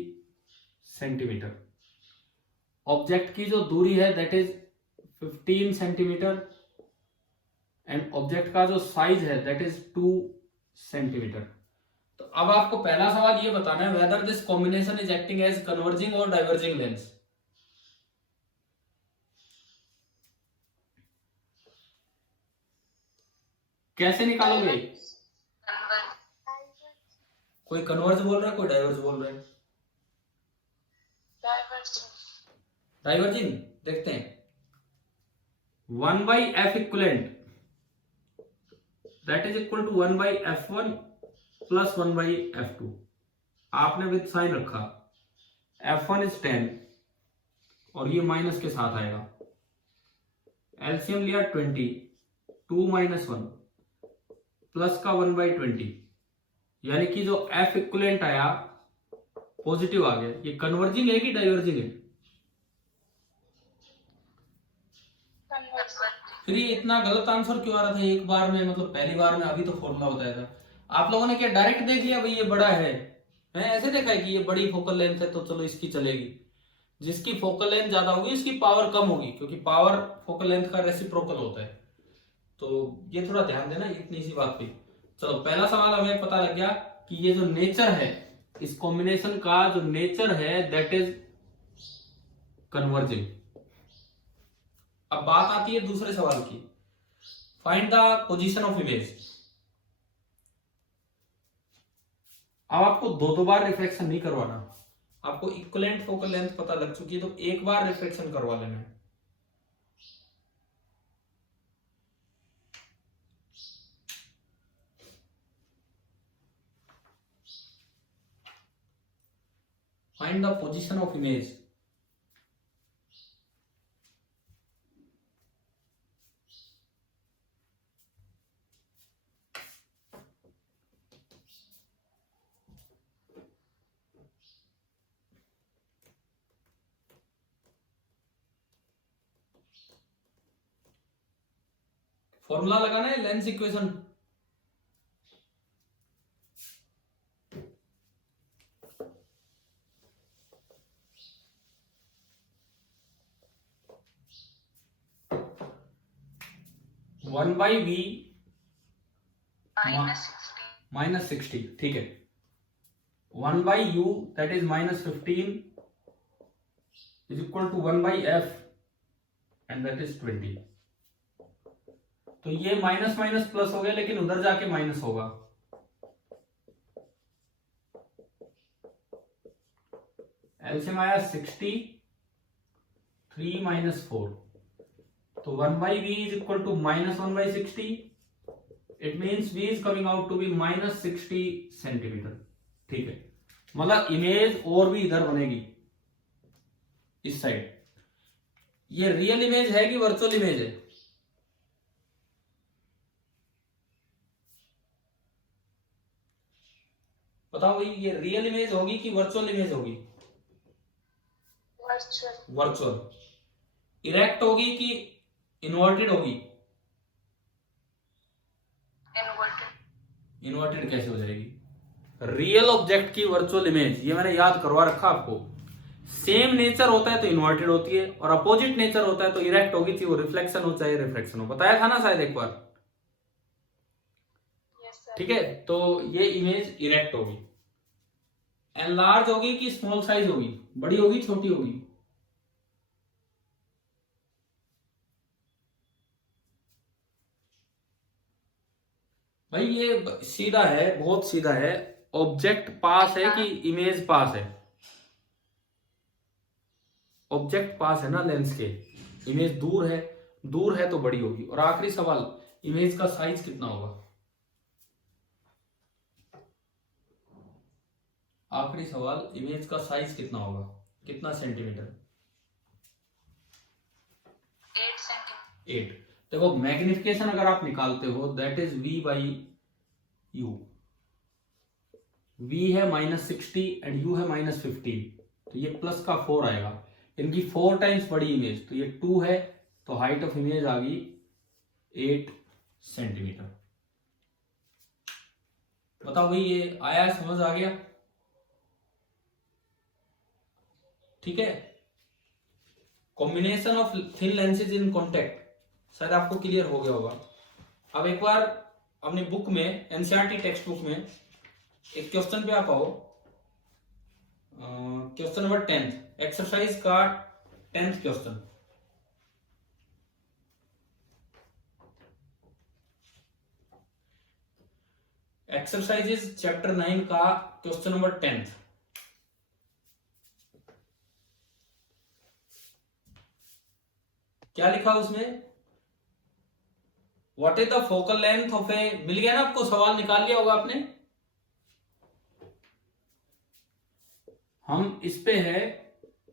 सेंटीमीटर। ऑब्जेक्ट की जो दूरी है that is 15 centimetre and object का जो साइज है दैट इज 2 सेंटीमीटर। तो अब आपको पहला सवाल ये बताना है, whether this combination is acting as converging और डाइवर्जिंग लेंस। कैसे निकालोगे? कोई कन्वर्ज बोल रहा है, कोई डाइवर्ज बोल रहा है। डाइवर्जिंग देखते हैं। 1/f equivalent that is equal to 1/f1 plus 1/f2। आपने विद साइन रखा, f1 इज 10 और ये माइनस के साथ आएगा। एलसीएम लिया 20, 2 - 1 प्लस का 1/20, यानी कि जो f इक्वलेंट आया पॉजिटिव आ गया। ये कन्वर्जिंग है कि डाइवर्जिंग है? फिर ये इतना गलत आंसर क्यों आ रहा था एक बार में, मतलब पहली बार में? अभी तो फॉर्मूला बताया था। आप लोगों ने क्या डायरेक्ट देख लिया भाई ये बड़ा है? ऐसे देखा है कि ये बड़ी फोकल लेंथ है तो चलो इसकी चलेगी। जिसकी फोकल लेंथ ज्यादा होगी उसकी पावर कम होगी, क्योंकि पावर फोकल लेंथ का रेसिप्रोकल होता है। तो ये थोड़ा ध्यान देना इतनी सी बात पे। चलो, पहला सवाल हमें पता लग गया कि ये जो नेचर है इस कॉम्बिनेशन का, जो नेचर है दैट इज कन्वर्जिंग। अब बात आती है दूसरे सवाल की, find the position of image. अब आपको दो बार रिफ्लेक्शन नहीं करवाना, आपको इक्विवेलेंट फोकल लेंथ पता लग चुकी है तो एक बार रिफ्लेक्शन करवा लेना है। Find the position of image. Formula लगाना है lens equation. One by V -60, ठीक है। 1/u that is -15 is equal to 1/f and that is 20। तो ये माइनस माइनस प्लस हो गया, लेकिन उधर जाके माइनस होगा। एलसीएम आया 60, 3 - 4, तो 1/v is equal to -1/60। It means v is coming out to be -60 centimetre. ठीक है, मतलब इमेज और भी इधर बनेगी इस साइड। ये रियल इमेज है कि वर्चुअल इमेज है? बताओ भाई, ये रियल इमेज होगी कि वर्चुअल इमेज होगी? वर्चुअल। इरेक्ट होगी कि इन्वर्टेड होगी? इन्वर्टेड कैसे हो जाएगी? रियल ऑब्जेक्ट की वर्चुअल इमेज, ये मैंने याद करवा रखा आपको। सेम नेचर होता है तो इन्वर्टेड होती है, और अपोजिट नेचर होता है तो इरेक्ट होगी, थी वो रिफ्लेक्शन हो चाहे रिफ्लेक्शन हो, बताया था ना शायद एक बार। Yes sir. ठीक है, तो ये इमेज इरेक्ट होगी, एनलार्ज होगी कि स्मॉल साइज होगी, बड़ी होगी छोटी होगी? भाई ये सीधा है, बहुत सीधा है। ऑब्जेक्ट पास है कि इमेज पास है? ऑब्जेक्ट पास है ना लेंस के, इमेज दूर है, दूर है तो बड़ी होगी। और आखिरी सवाल, इमेज का साइज कितना होगा? आखिरी सवाल, इमेज का साइज कितना होगा, कितना सेंटीमीटर? 8 सेंटीमीटर। 8। देखो मैग्निफिकेशन अगर आप निकालते हो that is V by U। V है -60 एंड U है -15, तो ये प्लस का 4 आएगा, इनकी 4 टाइम्स बड़ी इमेज, तो ये 2 है, तो हाइट ऑफ इमेज आ गई 8 सेंटीमीटर। बताओ भाई ये आया, समझ आ गया? ठीक है, combination of thin lenses in contact शायद आपको क्लियर हो गया होगा। अब एक बार अपनी बुक में, एनसीईआरटी टेक्स्ट बुक में एक क्वेश्चन पे आप आओ, क्वेश्चन नंबर 10, एक्सरसाइज का 10th क्वेश्चन। एक्सरसाइजेज चैप्टर 9 का क्वेश्चन नंबर 10th। क्या लिखा उसमें? What is the focal length of a, मिल गया ना आपको, सवाल निकाल लिया होगा आपने। हम इस पे है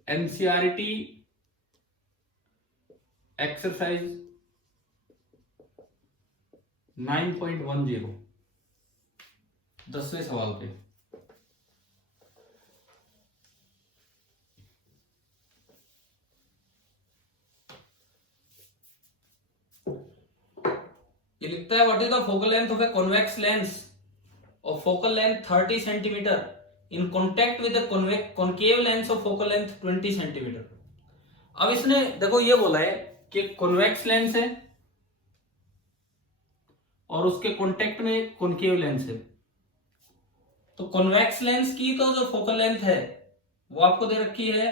एनसीईआरटी एक्सरसाइज 9.10, 10वें सवाल पे। ये लिखता है what is the focal length of a convex lens of focal length 30 centimetre in contact with concave lens of focal length 20 centimetre. अब इसने देखो ये बोला है कि कॉन्वेक्स लेंस है और उसके कॉन्टेक्ट में कॉन्केव लेंस है, तो कॉन्वेक्स लेंस की तो जो फोकल लेंथ है वो आपको दे रखी है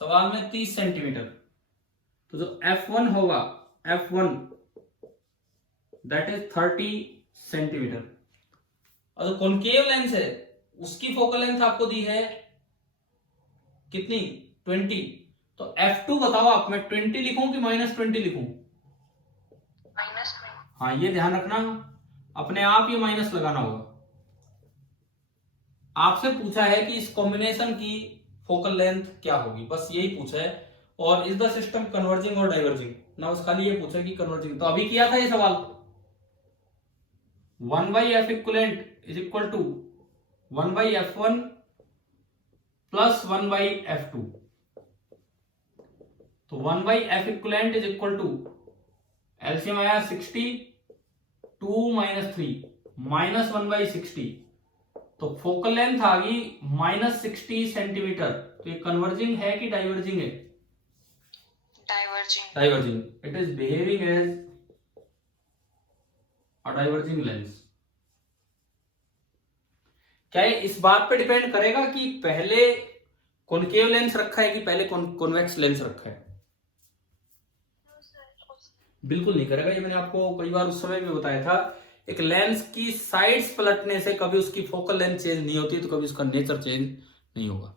सवाल में 30 सेंटीमीटर, तो जो F1 होगा, F1 दैट इज 30 सेंटीमीटर। और जो कॉन्केव लेंस है उसकी फोकल लेंथ आपको दी है कितनी, 20, तो F2 बताओ आप, मैं 20 लिखूं कि -20 लिखूं? -20। हाँ ये ध्यान रखना, अपने आप ये माइनस लगाना होगा। आपसे पूछा है कि इस कॉम्बिनेशन की फोकल लेंथ क्या होगी, बस यही पूछा है। और इज द सिस्टम कन्वर्जिंग और डाइवर्जिंग ना, उस खाली ये पूछा कि कन्वर्जिंग, तो अभी किया था ये सवाल 1/F equivalent is equal to 1/F1 plus 1/F2, तो 1/F equivalent is equal to LCM आया 60, 2 - 3 -1/60, तो फोकल लेंथ आ गई -60 सेंटीमीटर। तो ये कन्वर्जिंग है कि डाइवर्जिंग है? Diverging. Diverging, it is behaving as a diverging lens. क्या ये इस बात पे डिपेंड करेगा कि पहले कॉन्केव लेंस रखा है कि पहले कॉन्वेक्स लेंस रखा है? बिल्कुल नहीं करेगा, ये मैंने आपको कई बार उस समय में बताया था। एक लेंस की साइड्स पलटने से कभी उसकी फोकल लेंथ चेंज नहीं होती, तो कभी उसका नेचर चेंज नहीं होगा।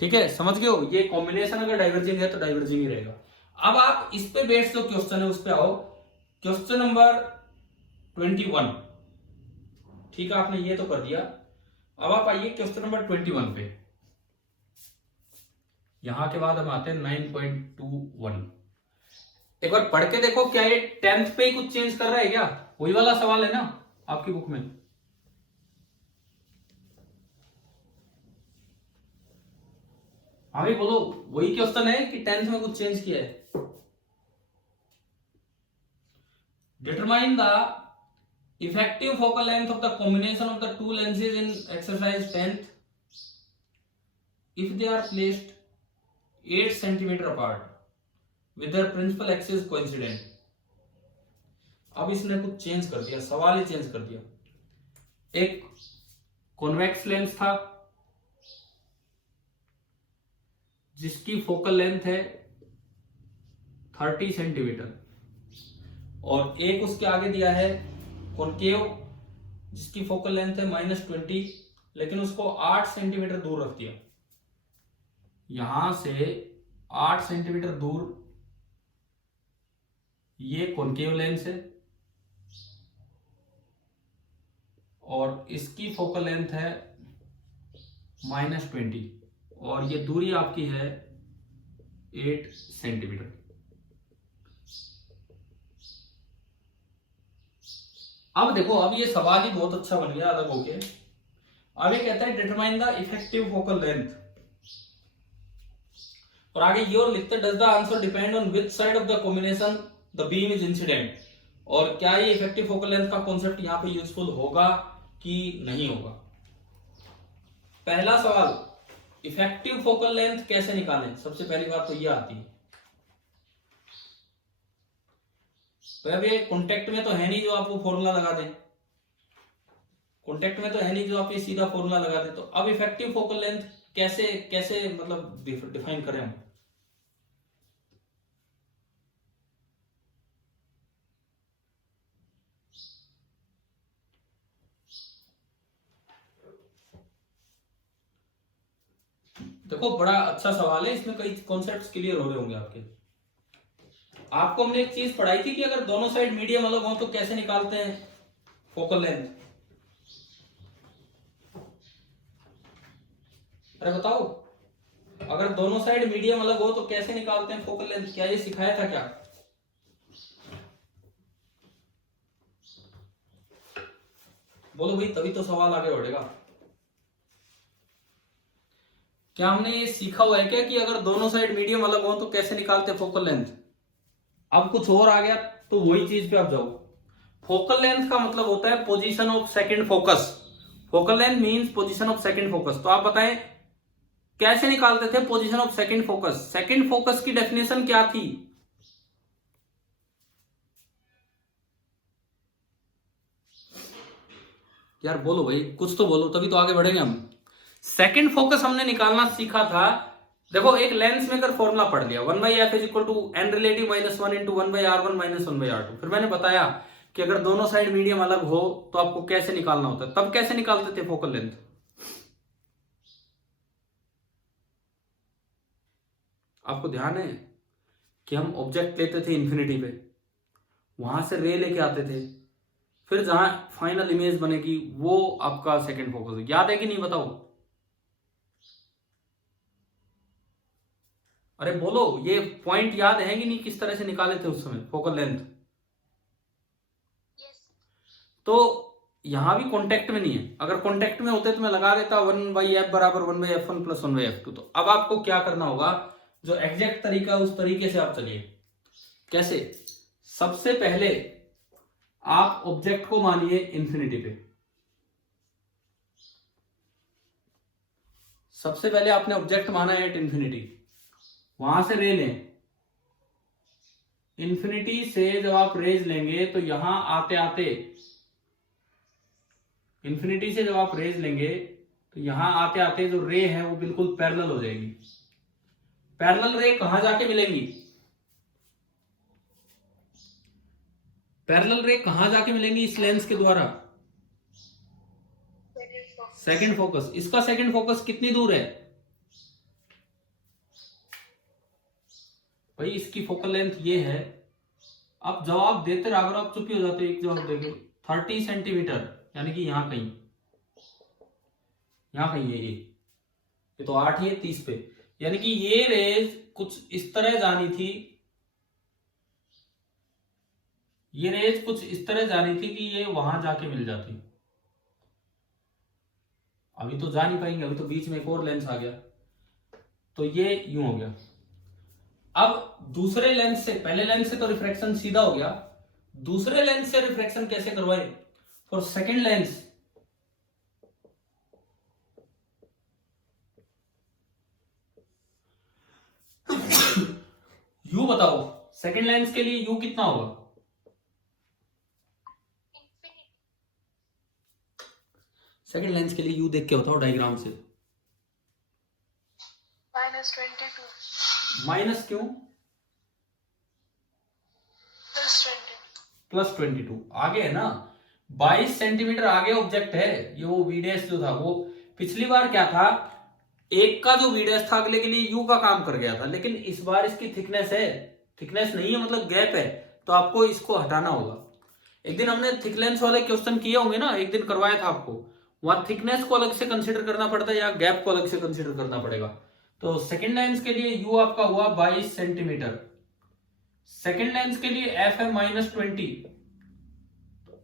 ठीक है, समझ गए हो? ये कॉम्बिनेशन अगर डाइवर्जिंग है तो डाइवर्जिंग ही रहेगा। अब आप इस पे बेस्ड जो क्वेश्चन है उस पे आओ, क्वेश्चन नंबर 21। ठीक है, आपने ये तो कर दिया। अब आप आइए क्वेश्चन नंबर 21 पे। यहां के बाद हम आते हैं 9.21। एक बार पढ़ के देखो, क्या ये 10th पे ही कुछ चेंज कर रहा है क्या? वही वाला सवाल है ना आपकी बुक में? हाँ भी बोलो, वही क्वेश्चन है कि 10th में कुछ चेंज किया है? Determine the effective focal length of the combination of the two lenses in exercise 10th if they are placed 8 centimetre apart with their principal axis coincident। अब इसने कुछ चेंज कर दिया, सवाल ही चेंज कर दिया। एक कॉन्वेक्स लेंस था जिसकी फोकल लेंथ है 30 सेंटीमीटर, और एक उसके आगे दिया है कॉनकेव जिसकी फोकल लेंथ है -20, लेकिन उसको 8 सेंटीमीटर दूर रख दिया। यहां से 8 सेंटीमीटर दूर ये कॉनकेव लेंस है और इसकी फोकल लेंथ है -20, और ये दूरी आपकी है 8 सेंटीमीटर। अब देखो, अब ये सवाल ही बहुत अच्छा बन गया अलग होके। अब ये कहता है determine the effective focal length, और आगे ये और लिखते does the answer depend on which side of the combination the beam is incident. और क्या ये इफेक्टिव फोकल लेंथ का कॉन्सेप्ट यहाँ पे यूजफुल होगा कि नहीं होगा। पहला सवाल, इफेक्टिव फोकल लेंथ कैसे निकालें। सबसे पहली बात तो ये आती है, तो अब ये कॉन्टेक्ट में तो है नहीं जो आप वो फॉर्मूला लगा दें, कॉन्टेक्ट में तो है नहीं जो आप ये सीधा फॉर्मूला लगा दें। तो अब इफेक्टिव फोकल लेंथ कैसे कैसे मतलब डिफाइन करें हम। देखो, बड़ा अच्छा सवाल है, इसमें कई कॉन्सेप्ट्स क्लियर हो रहे होंगे आपके। आपको हमने एक चीज पढ़ाई थी कि अगर दोनों साइड मीडियम अलग हो तो कैसे निकालते हैं फोकल लेंथ। अरे बताओ, अगर दोनों साइड मीडियम अलग हो तो कैसे निकालते हैं फोकल लेंथ। क्या ये सिखाया था क्या। बोलो भाई, तभी तो सवाल आगे बढ़ेगा। क्या हमने ये सीखा हुआ है क्या कि अगर दोनों साइड मीडियम अलग हो तो कैसे निकालते हैं फोकल लेंथ। अब कुछ और आ गया तो वही चीज पे आप जाओ। फोकल लेंथ का मतलब होता है position of second focus. Focal length means position of second focus. तो आप बताएं कैसे निकालते थे position of second focus. Second focus की डेफिनेशन क्या थी। यार बोलो भाई, कुछ तो बोलो, तभी तो आगे बढ़ेंगे हम। सेकंड फोकस हमने निकालना सीखा था। देखो, एक लेंस में अगर फॉर्मूला पढ़ लिया 1/f is equal to n relative -1 into 1/r1 - 1/r2। फिर मैंने बताया कि अगर दोनों साइड मीडियम अलग हो तो आपको कैसे निकालना होता है। तब कैसे निकालते थे फोकल लेंथ। आपको ध्यान है कि हम ऑब्जेक्ट लेते थे इंफिनिटी पे, वहां से रे लेके आते थे, फिर जहां फाइनल इमेज बनेगी वो आपका सेकंड फोकस है। याद है कि नहीं बताओ। अरे बोलो, ये पॉइंट याद है कि नहीं, किस तरह से निकाले थे उस समय फोकल लेंथ। तो यहां भी कॉन्टेक्ट में नहीं है। अगर कॉन्टेक्ट में होते तो मैं लगा देता 1/f बराबर 1/f1 + 1/f2। तो अब आपको क्या करना होगा, जो एग्जैक्ट तरीका उस तरीके से आप चलिए। कैसे। सबसे पहले आप ऑब्जेक्ट को मानिए इंफिनिटी पे। सबसे पहले आपने ऑब्जेक्ट माना है एट इंफिनिटी, वहां से रे लें। इंफिनिटी से जब आप रेज लेंगे तो यहां आते आते, इंफिनिटी से जब आप रेज लेंगे तो यहां आते आते जो रे है वो बिल्कुल पैरेलल हो जाएगी। पैरेलल रे कहां जाके मिलेंगी। पैरेलल रे कहां जाके मिलेंगी इस लेंस के द्वारा। Second focus. इसका सेकंड फोकस कितनी दूर है भाई। इसकी फोकल लेंथ ये है। अब जवाब देते रहो, अगर आप चुप ही हो जाते एक जवाब देंगे 30 सेंटीमीटर, यानी कि यहां कहीं, यहां कहीं ये तो 8 है 30 पे, यानी कि ये रेज कुछ इस तरह जानी थी। ये रेज कुछ इस तरह जानी थी कि ये वहां जाके मिल जाती। अभी तो जा नहीं पाएंगे, अभी तो बीच में एक और लेंस आ गया, तो ये यूं हो गया। अब दूसरे लेंस से, पहले लेंस से तो रिफ्रैक्शन सीधा हो गया, दूसरे लेंस से रिफ्रैक्शन कैसे करवाए। फॉर सेकंड लेंस, बताओ सेकंड लेंस के लिए यू कितना होगा? इंफिनिटी। सेकंड लेंस के लिए यू देख के बताओ डायग्राम से। -22 माइनस क्यों? +20 +22 आगे है ना, 22 सेंटीमीटर आगे ऑब्जेक्ट है। ये वो वीडीएस जो था वो पिछली बार क्या था, एक का जो वीडीएस था अगले के लिए यू का काम कर गया था, लेकिन इस बार इसकी थिकनेस है, थिकनेस नहीं है मतलब गैप है, तो आपको इसको हटाना होगा। एक दिन हमने थिकनेस वाले क्वेश्चन किए होंगे ना, एक दिन करवाया था आपको, वहां थिकनेस को अलग से कंसीडर करना पड़ता है या गैप को अलग से कंसीडर करना पड़ेगा। तो सेकंड लेंस के लिए यू आपका हुआ 22 सेंटीमीटर। सेकंड लेंस के लिए एफ है -20।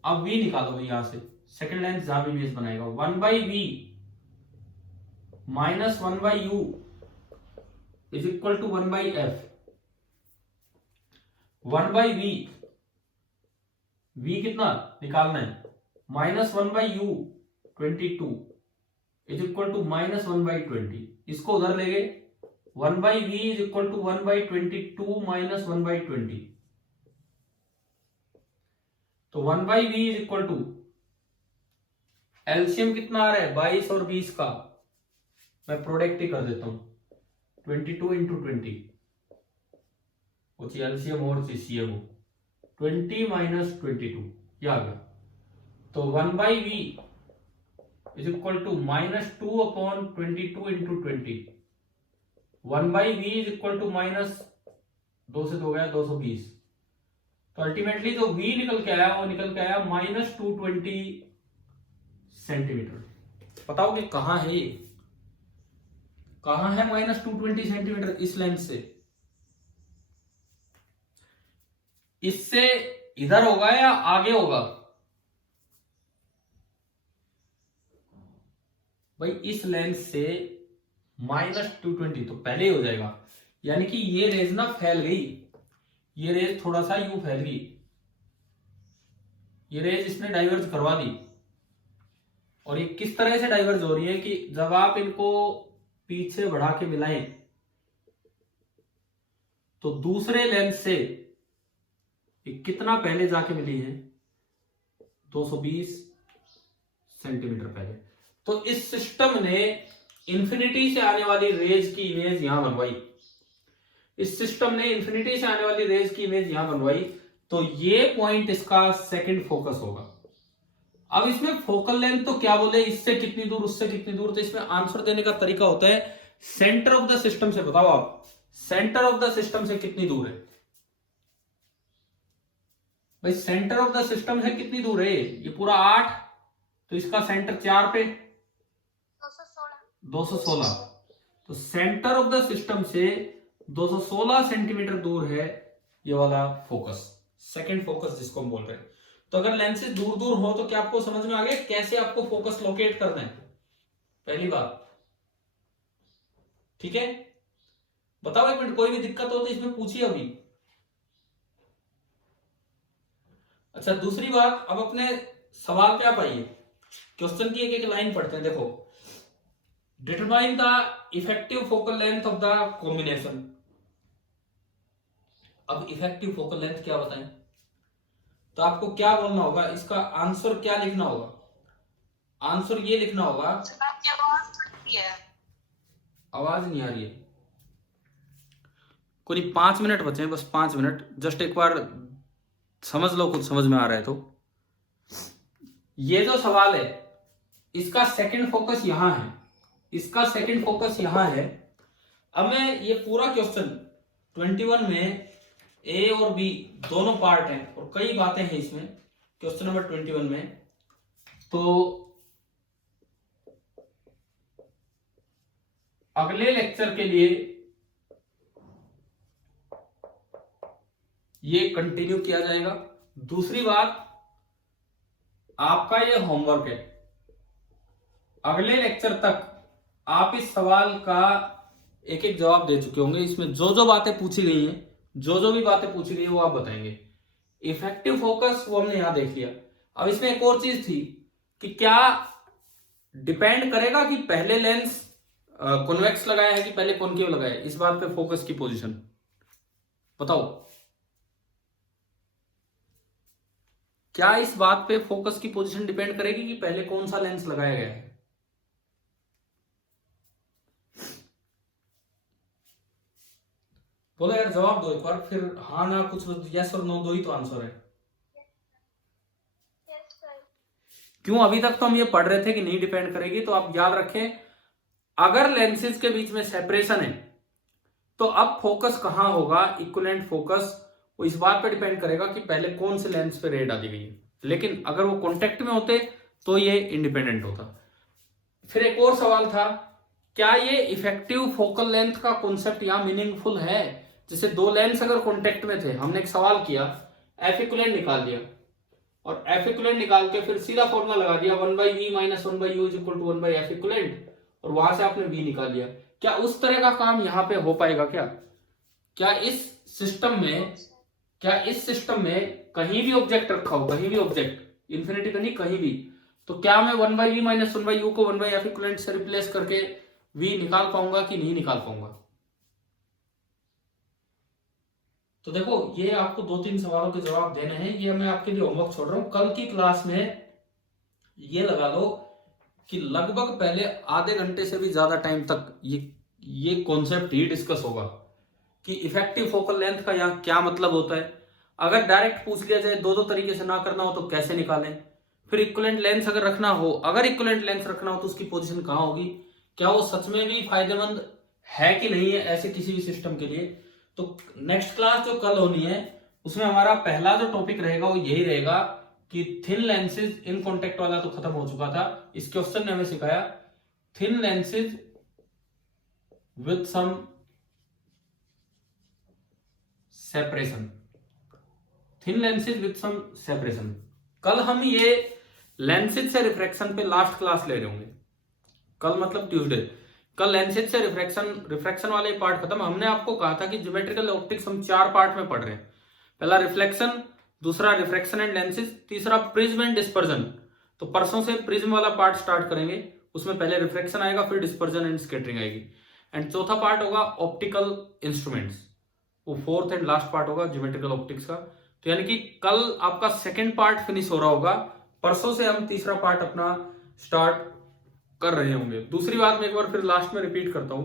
अब v निकालो भाई यहां से, सेकंड लेंस जहां भी बेस बनाएगा 1/v minus 1/u is equal to 1/f। 1/v, v कितना निकालना है, -1/u 22 इज इक्वल टू -1/20। इसको उधर ले गए, 1/v is equal to 1/22 minus 1/20। तो 1/v is equal to, LCM कितना आ रहा है 22 और 20 का, मैं प्रोडक्ट ही कर देता हूं 22 इंटू 20, एलसीएम और जीसीएम 20 माइनस 22, ये आ गया। तो 1/v is equal to -2 upon 22 into 20। 1/v is equal to -2 से 2 गया 220। तो अल्टीमेटली जो v निकल के आया वो निकल के आया -220 सेंटीमीटर। बताओ कि कहां है ये, कहां है -220 सेंटीमीटर इस लेंस से? इससे इधर होगा या आगे होगा? भाई इस लेंस से -220 तो पहले ही हो जाएगा, यानी कि ये रेज ना फैल गई, ये रेज थोड़ा सा यूं फैल गई, ये रेज इसने डाइवर्ज करवा दी। और ये किस तरह से डाइवर्ज हो रही है कि जब आप इनको पीछे बढ़ा के मिलाएं तो दूसरे लेंस से ये कितना पहले जाके मिली है, 220 सेंटीमीटर पहले। तो इस सिस्टम ने इंफिनिटी से आने वाली रेज की इमेज यहां बनवाई, इस सिस्टम ने इंफिनिटी से आने वाली रेज की इमेज यहां बनवाई, तो ये पॉइंट इसका सेकंड फोकस होगा। अब इसमें फोकल लेंथ तो क्या बोले, इससे कितनी दूर उससे कितनी दूर, तो इसमें आंसर देने का तरीका होता है सेंटर ऑफ द सिस्टम से। बताओ आप सेंटर ऑफ द सिस्टम से कितनी दूर है? भाई सेंटर ऑफ द सिस्टम से कितनी दूर है, ये पूरा 8, तो इसका सेंटर 4 पे 216। तो सेंटर ऑफ द सिस्टम से 216 सेंटीमीटर दूर है ये वाला फोकस, सेकंड फोकस जिसको हम बोल रहे हैं। तो अगर लेंसेज दूर दूर हो तो क्या आपको समझ में आ गया कैसे आपको फोकस लोकेट करना है? पहली बात, ठीक है। बताओ एक मिनट, कोई भी दिक्कत हो तो इसमें पूछिए अभी। अच्छा दूसरी बात, अब अपने सवाल पे आप आइए, क्वेश्चन की एक एक लाइन पढ़ते हैं। देखो, determine the effective focal length of the combination. अब इफेक्टिव फोकल लेंथ क्या बताएं, तो आपको क्या बोलना होगा, इसका आंसर क्या लिखना होगा? आंसर ये लिखना होगा, आवाज नहीं आ रही है, कोई 5 मिनट बचे हैं, बस 5 मिनट, जस्ट एक बार समझ लो, खुद समझ में आ रहा है तो। ये जो सवाल है इसका सेकंड फोकस यहां है, इसका सेकंड फोकस यहां है। अब मैं ये पूरा क्वेश्चन 21 में ए और बी दोनों पार्ट हैं और कई बातें हैं इसमें क्वेश्चन नंबर 21 में, तो अगले लेक्चर के लिए ये कंटिन्यू किया जाएगा। दूसरी बात, आपका ये होमवर्क है, अगले लेक्चर तक आप इस सवाल का एक एक जवाब दे चुके होंगे। इसमें जो जो बातें पूछी गई हैं, जो जो भी बातें पूछी गई है वो आप बताएंगे। इफेक्टिव फोकस वो हमने यहां देख लिया। अब इसमें एक और चीज थी कि क्या डिपेंड करेगा कि पहले लेंस कॉन्वेक्स लगाया है कि पहले कॉनकेव लगाया है, इस बात पे फोकस की पोजीशन। बताओ, क्या इस बात पे फोकस की पोजीशन डिपेंड करेगी कि पहले कौन सा लेंस लगाया गया है? बोलो यार, जवाब दो एक बार, फिर हाँ ना कुछ यस और नो दो ही तो आंसर है। Yes sir. क्यों? अभी तक तो हम ये पढ़ रहे थे कि नहीं डिपेंड करेगी, तो आप याद रखें अगर लेंसेज के बीच में सेपरेशन है तो अब फोकस कहां होगा, इक्विवेलेंट फोकस, वो इस बात पे डिपेंड करेगा कि पहले कौन से लेंस पे रे डाली गई है। लेकिन अगर वो कॉन्टेक्ट में होते तो ये इंडिपेंडेंट होता। फिर एक और सवाल था, क्या ये इफेक्टिव फोकल लेंथ का कॉन्सेप्ट यहाँ मीनिंगफुल है? जैसे दो लेंस अगर कॉन्टेक्ट में थे, हमने एक सवाल किया, एफ इक्विवेलेंट निकाल दिया और एफ इक्विवेलेंट निकाल के फिर सीधा फॉर्मूला लगा दिया 1/v minus 1/u is equal to 1/f equivalent, और वहां से आपने v निकाल लिया। क्या उस तरह का काम यहाँ पे हो पाएगा क्या? क्या इस सिस्टम में कहीं भी ऑब्जेक्ट रखा हो, कहीं भी ऑब्जेक्ट, इन्फिनिटी तो नहीं, कहीं भी, तो क्या मैं 1/v माइनस 1/u को 1/f इक्विवेलेंट से रिप्लेस करके v निकाल पाऊंगा कि नहीं निकाल पाऊंगा? तो देखो, ये आपको 2-3 सवालों के जवाब देने हैं, ये मैं आपके लिए होमवर्क छोड़ रहा हूं। कल की क्लास में ये लगा लो कि लगभग पहले आधे घंटे से भी ज्यादा टाइम तक ये कॉन्सेप्ट ही डिस्कस होगा कि इफेक्टिव फोकल लेंथ का यहाँ क्या मतलब होता है। अगर डायरेक्ट पूछ लिया जाए, दो तरीके से ना करना हो तो कैसे निकालें, फिर इक्विवेलेंट लेंस अगर रखना हो, तो उसकी पोजीशन कहां होगी, क्या वो सच में भी फायदेमंद है कि नहीं है ऐसे किसी भी सिस्टम के लिए। तो नेक्स्ट क्लास जो कल होनी है उसमें हमारा पहला जो टॉपिक रहेगा वो यही रहेगा कि थिन लेंसेज इन कॉन्टेक्ट वाला तो खत्म हो चुका था। इस क्वेश्चन ने हमें सिखाया thin lenses with some separation, thin lenses with some separation. कल हम ये लेंसेज से रिफ्रैक्शन पे लास्ट क्लास ले रहे होंगे, कल मतलब ट्यूसडे। कल लेंसेज से रिफ्रैक्शन वाले पार्ट खत्म। हमने आपको कहा था कि ज्योमेट्रिकल ऑप्टिक्स हम 4 पार्ट में पढ़ रहे हैं। पहला रिफ्लेक्शन, दूसरा रिफ्रैक्शन एंड लेंसेज, तीसरा प्रिज्म एंड डिस्पर्जन। तो परसों से प्रिज्म वाला पार्ट स्टार्ट करेंगे, उसमें पहले रिफ्लेक्शन आएगा, फिर डिस्पर्जन एंड स्कैटरिंग आएगी, एंड चौथा पार्ट होगा ऑप्टिकल इंस्ट्रूमेंट्स, वो 4th एंड लास्ट पार्ट होगा ज्योमेट्रिकल ऑप्टिक्स का। तो यानी कि कल आपका सेकेंड पार्ट फिनिश हो रहा होगा, परसों से हम तीसरा पार्ट अपना स्टार्ट कर रहे होंगे। दूसरी बात मैं एक बार फिर लास्ट में रिपीट करता हूं,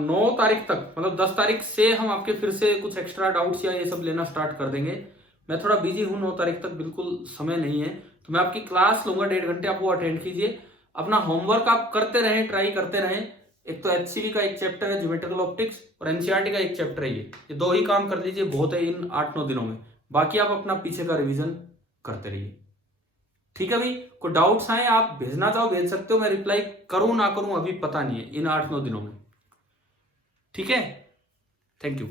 9 तारीख तक, मतलब 10 तारीख से हम आपके फिर से कुछ एक्स्ट्रा डाउट्स या ये सब लेना स्टार्ट कर देंगे। मैं थोड़ा बिजी हूं, 9 तारीख तक बिल्कुल समय नहीं है, तो मैं आपकी क्लास लूंगा 1.5 घंटे, आप वो अटेंड कीजिए। अपना होमवर्क आप करते रहें, ट्राई करते रहें। एक तो HCV का एक चैप्टर है ज्योमेट्रिकल ऑप्टिक्स, और NCERT का एक चैप्टर है, ये 2 ही काम कर लीजिए, बहुत है इन 8-9 दिनों में। बाकी आप अपना पीछे का रिवीजन करते रहिए, ठीक है भाई। कोई डाउट्स आए आप भेजना चाहो भेज सकते हो, मैं रिप्लाई करूं ना करूं अभी पता नहीं है इन 8-9 दिनों में, ठीक है। Thank you.